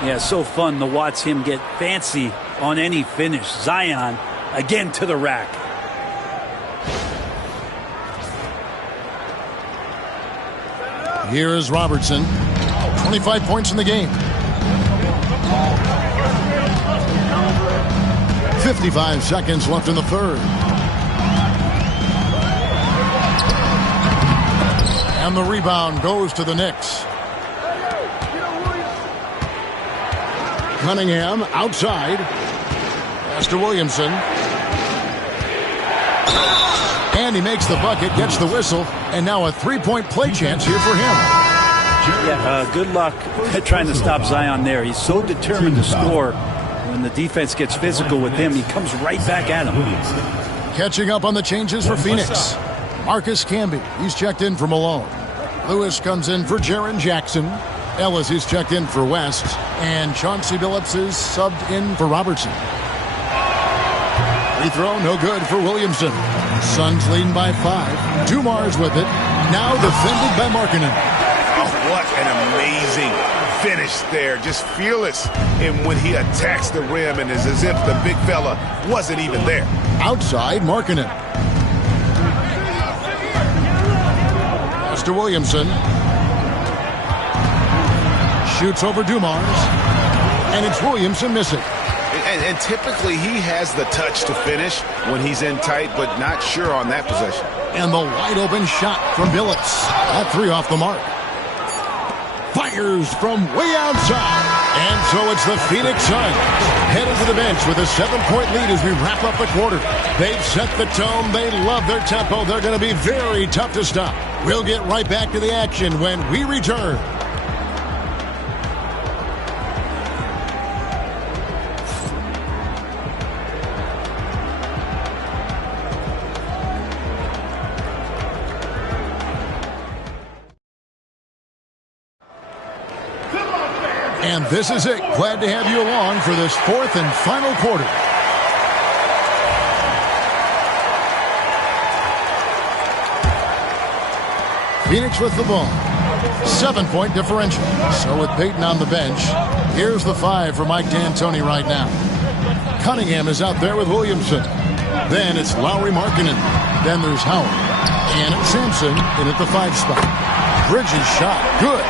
Yeah, so fun to watch him get fancy on any finish. Zion again to the rack. Here is Robertson. 25 points in the game. 55 seconds left in the third. And the rebound goes to the Knicks. Cunningham outside. Pass to Williamson. And he makes the bucket, gets the whistle, and now a 3-point play chance here for him. Yeah, good luck trying to stop Zion there. He's so determined to score. When the defense gets physical with him, he comes right back at him. Catching up on the changes for Phoenix. Marcus Camby, he's checked in for Malone. Lewis comes in for Jaren Jackson. Ellis is checked in for West. And Chauncey Billups is subbed in for Robertson. Free throw, no good for Williamson. Suns leading by 5. Dumars with it. Now defended by Markkanen. Oh, what an amazing finish there. Just fearless in when he attacks the rim, and it's as if the big fella wasn't even there. Outside, Markkanen. Pass to Williamson. Shoots over Dumars. And it's Williamson missing. And typically he has the touch to finish when he's in tight, but not sure on that possession. And the wide open shot from Billups. That 3 off the mark. Fires from way outside. And so it's the Phoenix Suns headed to the bench with a 7-point lead as we wrap up the quarter. They've set the tone. They love their tempo. They're going to be very tough to stop. We'll get right back to the action when we return. And this is it. Glad to have you along for this 4th and final quarter. Phoenix with the ball. 7-point differential. So with Payton on the bench, here's the 5 for Mike D'Antoni right now. Cunningham is out there with Williamson. Then it's Lowry Markkanen. Then there's Howard. And it's Sampson in at the 5 spot. Bridges shot. Good.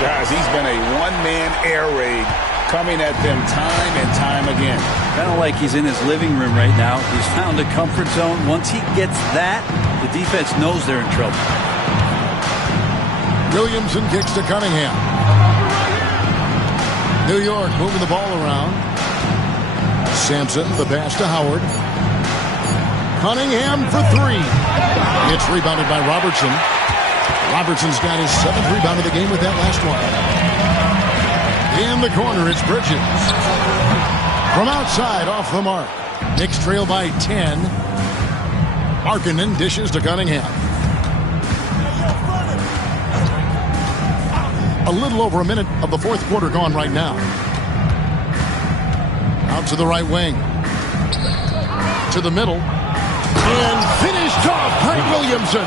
Guys, he's been a one-man air raid coming at them time and time again. Kind of like he's in his living room right now. He's found a comfort zone. Once he gets that, the defense knows they're in trouble. Williamson kicks to Cunningham. New York moving the ball around. Sampson, the pass to Howard. Cunningham for 3. It's rebounded by Robertson. Robertson's got his 7th rebound of the game with that last one. In the corner, it's Bridges. From outside, off the mark. Knicks trail by 10. Markkanen dishes to Cunningham. A little over a minute of the 4th quarter gone right now. Out to the right wing. To the middle. And finished off by Williamson.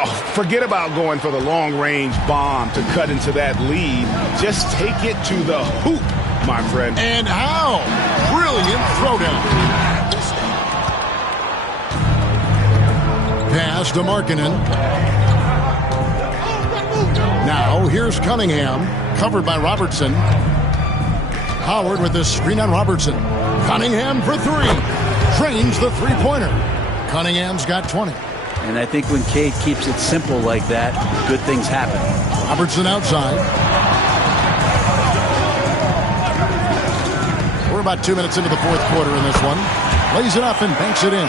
Oh, forget about going for the long-range bomb to cut into that lead. Just take it to the hoop my friend. And how? Brilliant throwdown. Pass to Markkanen. Now here's Cunningham, covered by Robertson. Howard with the screen on Robertson. Cunningham for three. Drains the three-pointer. Cunningham's got 20. And I think when Cade keeps it simple like that, good things happen. Robertson outside. We're about 2 minutes into the fourth quarter in this one. Lays it up and banks it in.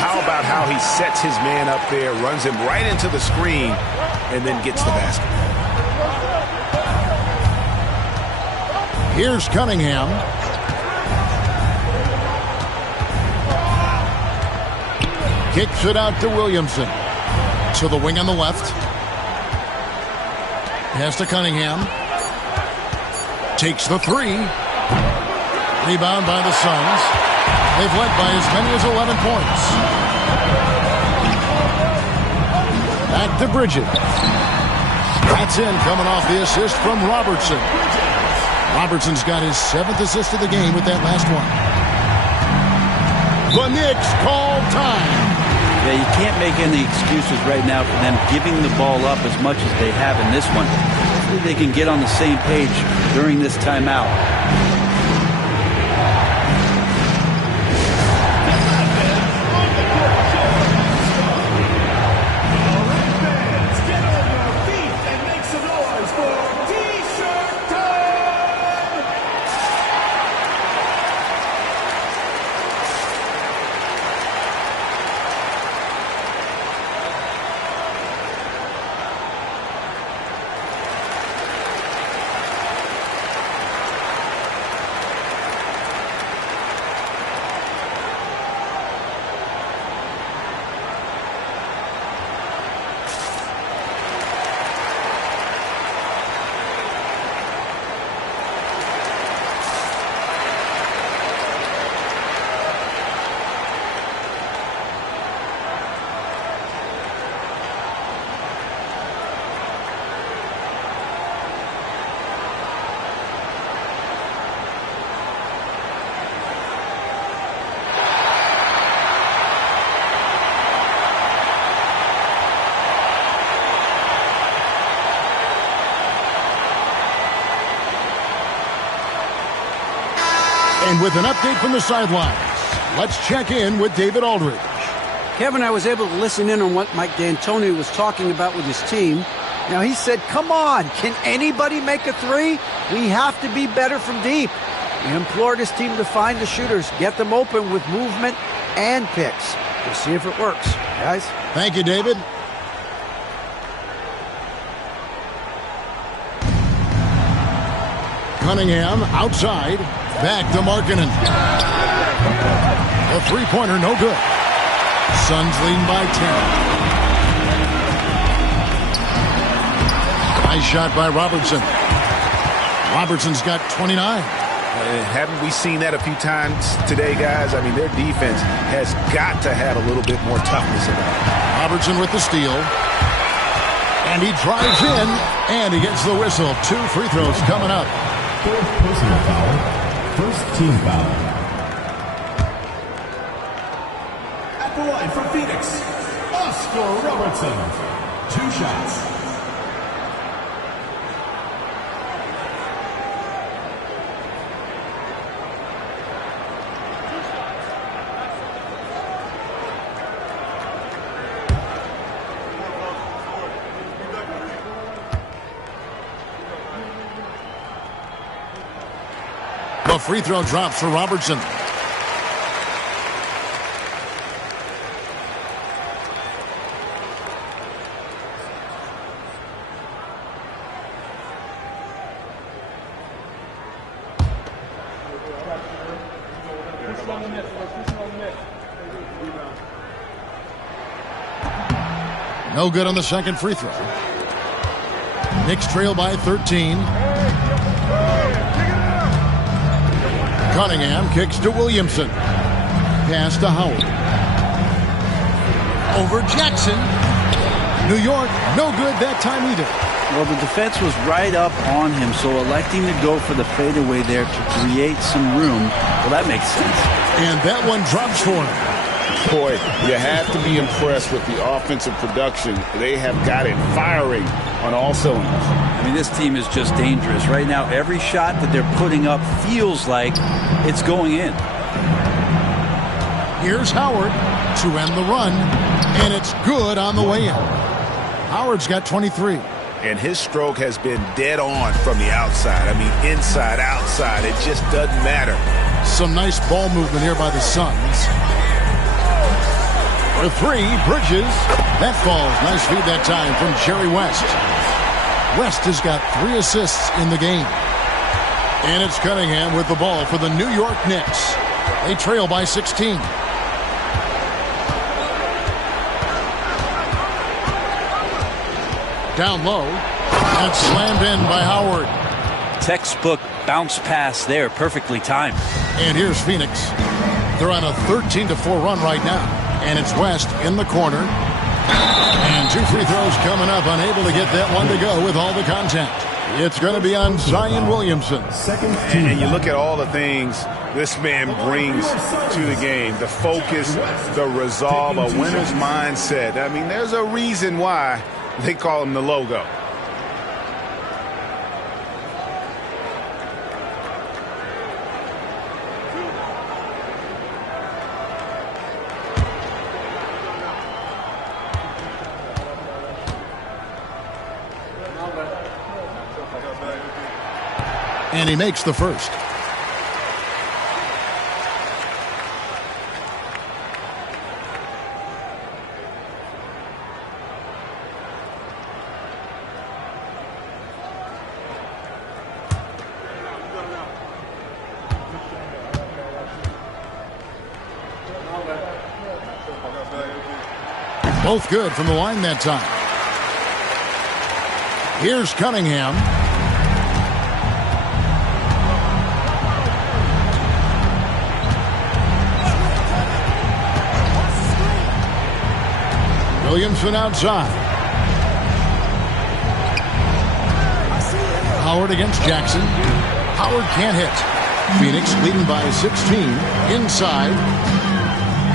How about how he sets his man up there, runs him right into the screen, and then gets the basket. Here's Cunningham. Kicks it out to Williamson. To the wing on the left. Pass to Cunningham. Takes the three. Rebound by the Suns. They've led by as many as 11 points. Back to Bridges. That's in, coming off the assist from Robertson. Robertson's got his 7th assist of the game with that last one. The Knicks call time. Yeah, you can't make any excuses right now for them giving the ball up as much as they have in this one. Hopefully they can get on the same page during this timeout. And with an update from the sidelines, let's check in with David Aldridge. Kevin, I was able to listen in on what Mike D'Antoni was talking about with his team. Now, he said, come on, can anybody make a three? We have to be better from deep. He implored his team to find the shooters, get them open with movement and picks. We'll see if it works, guys. Thank you, David. Cunningham outside. Back to Markkanen. The three-pointer, no good. Suns leading by 10. Nice shot by Robertson. Robertson's got 29. Haven't we seen that a few times today, guys? I mean, their defense has got to have a little bit more toughness in it. Robertson with the steal. And he drives in, and he gets the whistle. 2 free throws coming up. Fourth personal foul. First team foul. At the line for Phoenix, Oscar Robertson. 2 shots. The free throw drops for Robertson. No good on the second free throw. Knicks trail by 13. Cunningham kicks to Williamson. Pass to Howard. Over Jackson. New York, no good that time either. Well, the defense was right up on him, so electing to go for the fadeaway there to create some room, well, that makes sense. And that one drops for him. Boy, you have to be impressed with the offensive production. They have got it firing on all cylinders. I mean, this team is just dangerous. Right now, every shot that they're putting up feels like it's going in. Here's Howard to end the run, and it's good on the way in. Howard's got 23. And his stroke has been dead on from the outside. I mean, inside, outside. It just doesn't matter. Some nice ball movement here by the Suns. For three, Bridges. That falls. Nice feed that time from Jerry West. West has got 3 assists in the game. And it's Cunningham with the ball for the New York Knicks. They trail by 16. Down low. And slammed in by Howard. Textbook bounce pass there, perfectly timed. And here's Phoenix. They're on a 13-4 run right now. And it's West in the corner. And 2 free throws coming up, unable to get that one to go with all the contact. It's going to be on Zion Williamson. And you look at all the things this man brings to the game. The focus, the resolve, a winner's mindset. I mean, there's a reason why they call him the logo. And he makes the first. Both good from the line that time. Here's Cunningham. Williamson outside. Howard against Jackson. Howard can't hit. Phoenix leading by 16. Inside.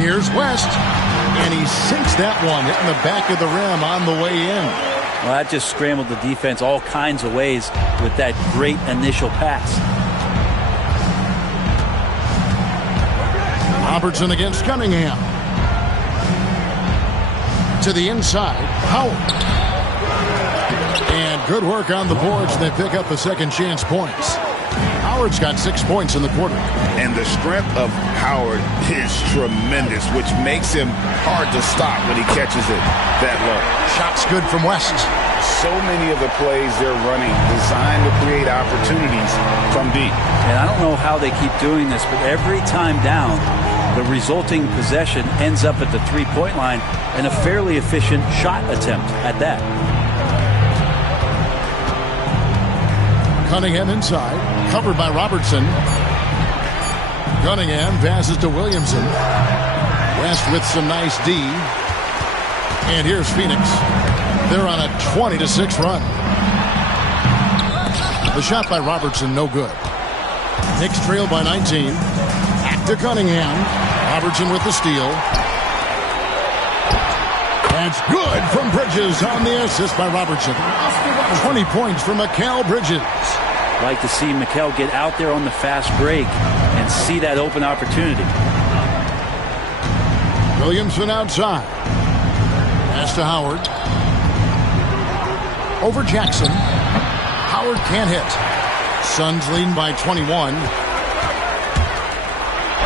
Here's West. And he sinks that one, hitting the back of the rim on the way in. Well, that just scrambled the defense all kinds of ways with that great initial pass. Robertson against Cunningham. To the inside, Howard. And good work on the boards. They pick up the second chance points. Howard's got 6 points in the quarter. And the strength of Howard is tremendous, which makes him hard to stop when he catches it that low. Shots good from West. So many of the plays they're running designed to create opportunities from deep. And I don't know how they keep doing this, but every time down, the resulting possession ends up at the three-point line and a fairly efficient shot attempt at that. Cunningham inside, covered by Robertson. Cunningham passes to Williamson. West with some nice D. And here's Phoenix. They're on a 20-6 run. The shot by Robertson, no good. Knicks trail by 19. Back to Cunningham. Robertson with the steal. That's good from Bridges on the assist by Robertson. 20 points for Mikal Bridges. Like to see Mikal get out there on the fast break and see that open opportunity. Williamson outside. Pass to Howard. Over Jackson. Howard can't hit. Suns leading by 21.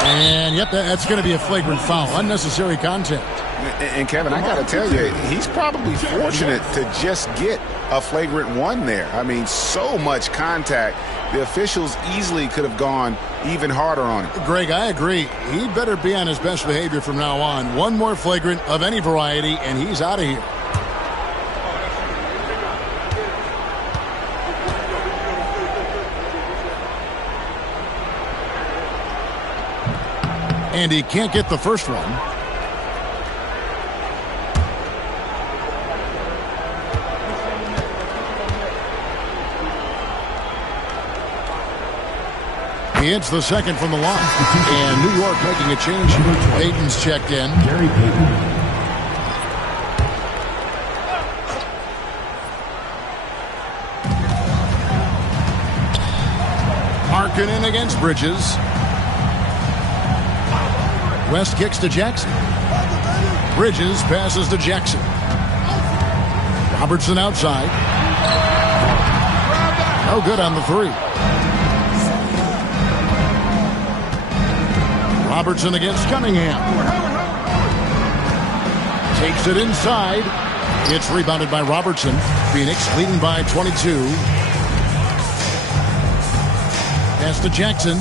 And yep, that's going to be a flagrant foul. Unnecessary contact. And Kevin, I got to tell you, he's probably fortunate to just get a flagrant one there. I mean, so much contact. The officials easily could have gone even harder on him. Greg, I agree. He'd better be on his best behavior from now on. One more flagrant of any variety, and he's out of here. And he can't get the first one. He hits the second from the line. And New York making a change. Payton's checked in. Gary Payton. Marking in against Bridges. West kicks to Jackson. Bridges passes to Jackson. Robertson outside. No good on the three. Robertson against Cunningham. Takes it inside. It's rebounded by Robertson. Phoenix leading by 22. Pass to Jackson.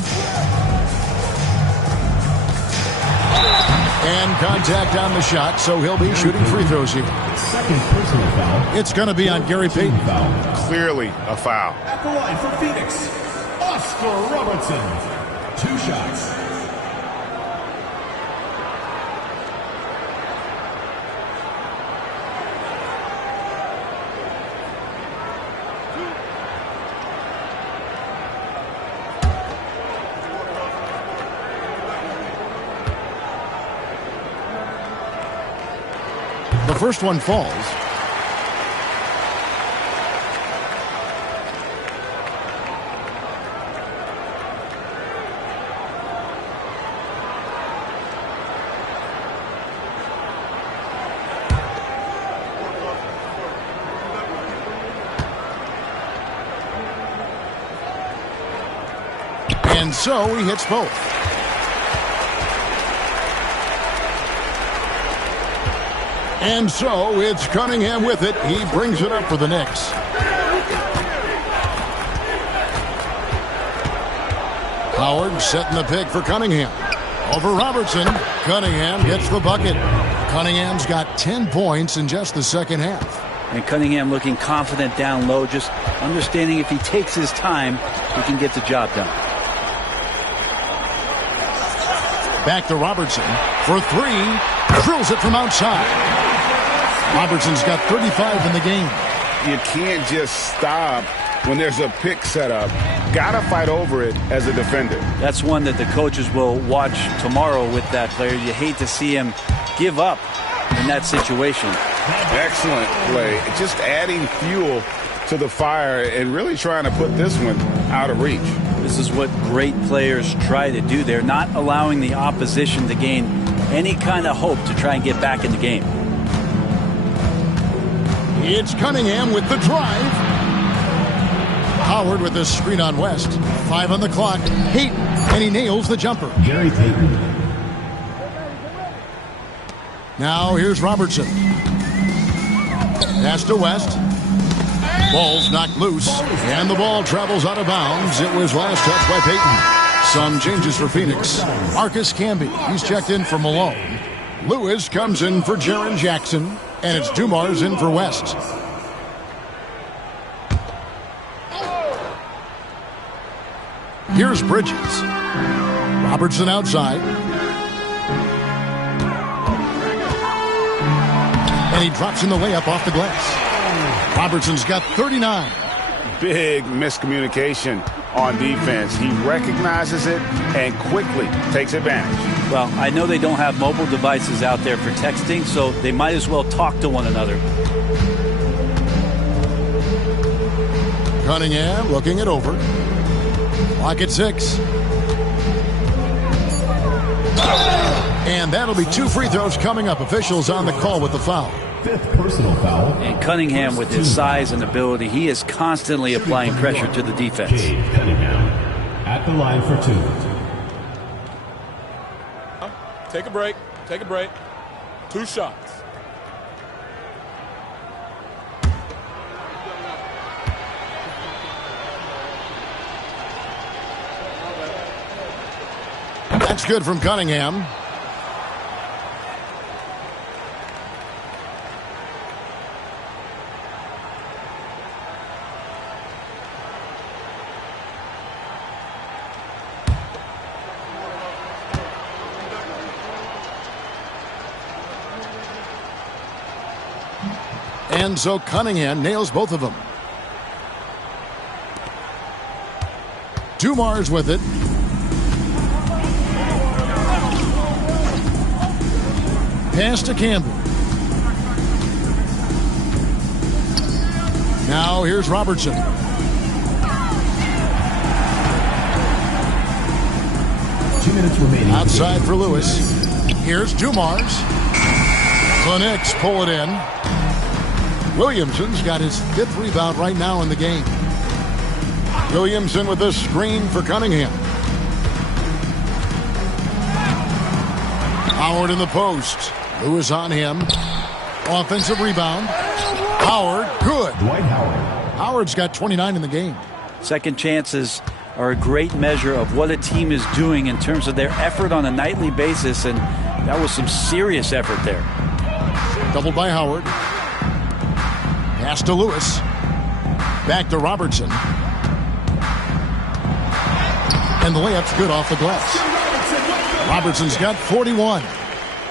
And contact on the shot, so he'll be shooting free throws here. Second personal foul. It's going to be on Gary Payton. Clearly a foul. At the line for Phoenix, Oscar Robertson. 2 shots. The first one falls. And so he hits both. And so it's Cunningham with it. He brings it up for the Knicks. Howard setting the pick for Cunningham. Over Robertson. Cunningham gets the bucket. Cunningham's got 10 points in just the second half. And Cunningham looking confident down low, just understanding if he takes his time, he can get the job done. Back to Robertson for three. Drills it from outside. Robertson's got 35 in the game. You can't just stop when there's a pick set up. Gotta fight over it as a defender. That's one that the coaches will watch tomorrow with that player. You hate to see him give up in that situation. Excellent play. Just adding fuel to the fire and really trying to put this one out of reach. This is what great players try to do. They're not allowing the opposition to gain any kind of hope to try and get back in the game. It's Cunningham with the drive. Howard with the screen on West. 5 on the clock. Payton, and he nails the jumper. Gary Payton. Now here's Robertson. Pass to West. Ball's knocked loose, and the ball travels out of bounds. It was last touched by Payton. Some changes for Phoenix. Marcus Camby, he's checked in for Malone. Lewis comes in for Jaren Jackson, and it's Dumars in for West. Here's Bridges. Robertson outside. And he drops in the layup off the glass. Robertson's got 39. Big miscommunication on defense. He recognizes it and quickly takes advantage. Well, I know they don't have mobile devices out there for texting, so they might as well talk to one another. Cunningham looking it over. Clock at 6. And that'll be 2 free throws coming up. Officials on the call with the foul. 5th personal foul. And Cunningham, with his size and ability, he is constantly applying pressure to the defense. Cade Cunningham at the line for 2. Take a break. Take a break. 2 shots. That's good from Cunningham. And so Cunningham nails both of them. Dumars with it. Pass to Campbell. Now here's Robertson. 2 minutes remaining. Outside for Lewis. Here's Dumars. The Knicks pull it in. Williamson's got his 5th rebound right now in the game. Williamson with the screen for Cunningham. Howard in the post. Lewis on him. Offensive rebound. Howard, good. Dwight Howard. Howard's got 29 in the game. Second chances are a great measure of what a team is doing in terms of their effort on a nightly basis, and that was some serious effort there. Doubled by Howard. Pass to Lewis. Back to Robertson. And the layup's good off the glass. Robertson's got 41.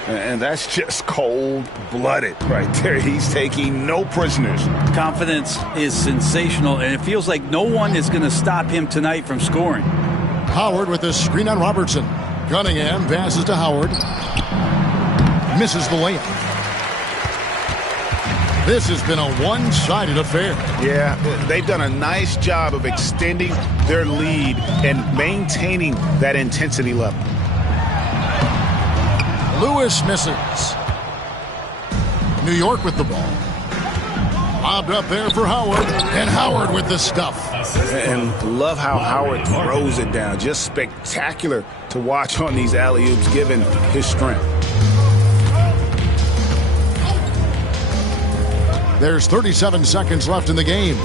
And that's just cold-blooded right there. He's taking no prisoners. Confidence is sensational, and it feels like no one is going to stop him tonight from scoring. Howard with the screen on Robertson. Cunningham passes to Howard. Misses the layup. This has been a one-sided affair. Yeah, they've done a nice job of extending their lead and maintaining that intensity level. Lewis misses. New York with the ball. Lobbed up there for Howard. And Howard with the stuff. And love how Howard throws it down. Just spectacular to watch on these alley-oops given his strength. There's 37 seconds left in the game.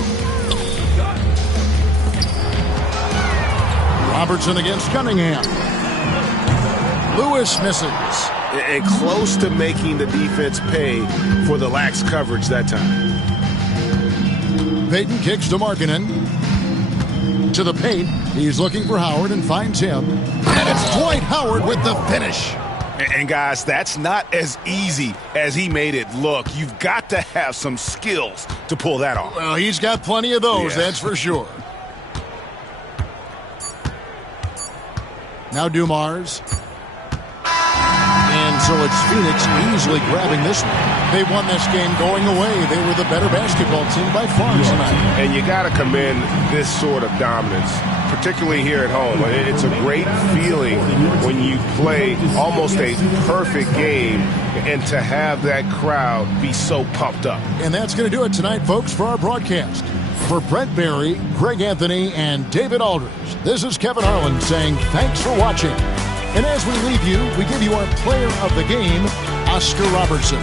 Robertson against Cunningham. Lewis misses. And close to making the defense pay for the lax coverage that time. Payton kicks to Markkanen. To the paint. He's looking for Howard and finds him. And it's Dwight Howard with the finish. And guys, that's not as easy as he made it look. You've got to have some skills to pull that off. Well, he's got plenty of those, that's for sure. Now Dumars. And so it's Phoenix easily grabbing this one. They won this game going away. They were the better basketball team by far tonight. And you got to commend this sort of dominance, particularly here at home. It's a great feeling when you play almost a perfect game and to have that crowd be so pumped up. And that's going to do it tonight, folks, for our broadcast. For Brent Barry, Greg Anthony, and David Aldridge, this is Kevin Harlan saying thanks for watching. And as we leave you, we give you our player of the game, Oscar Robertson.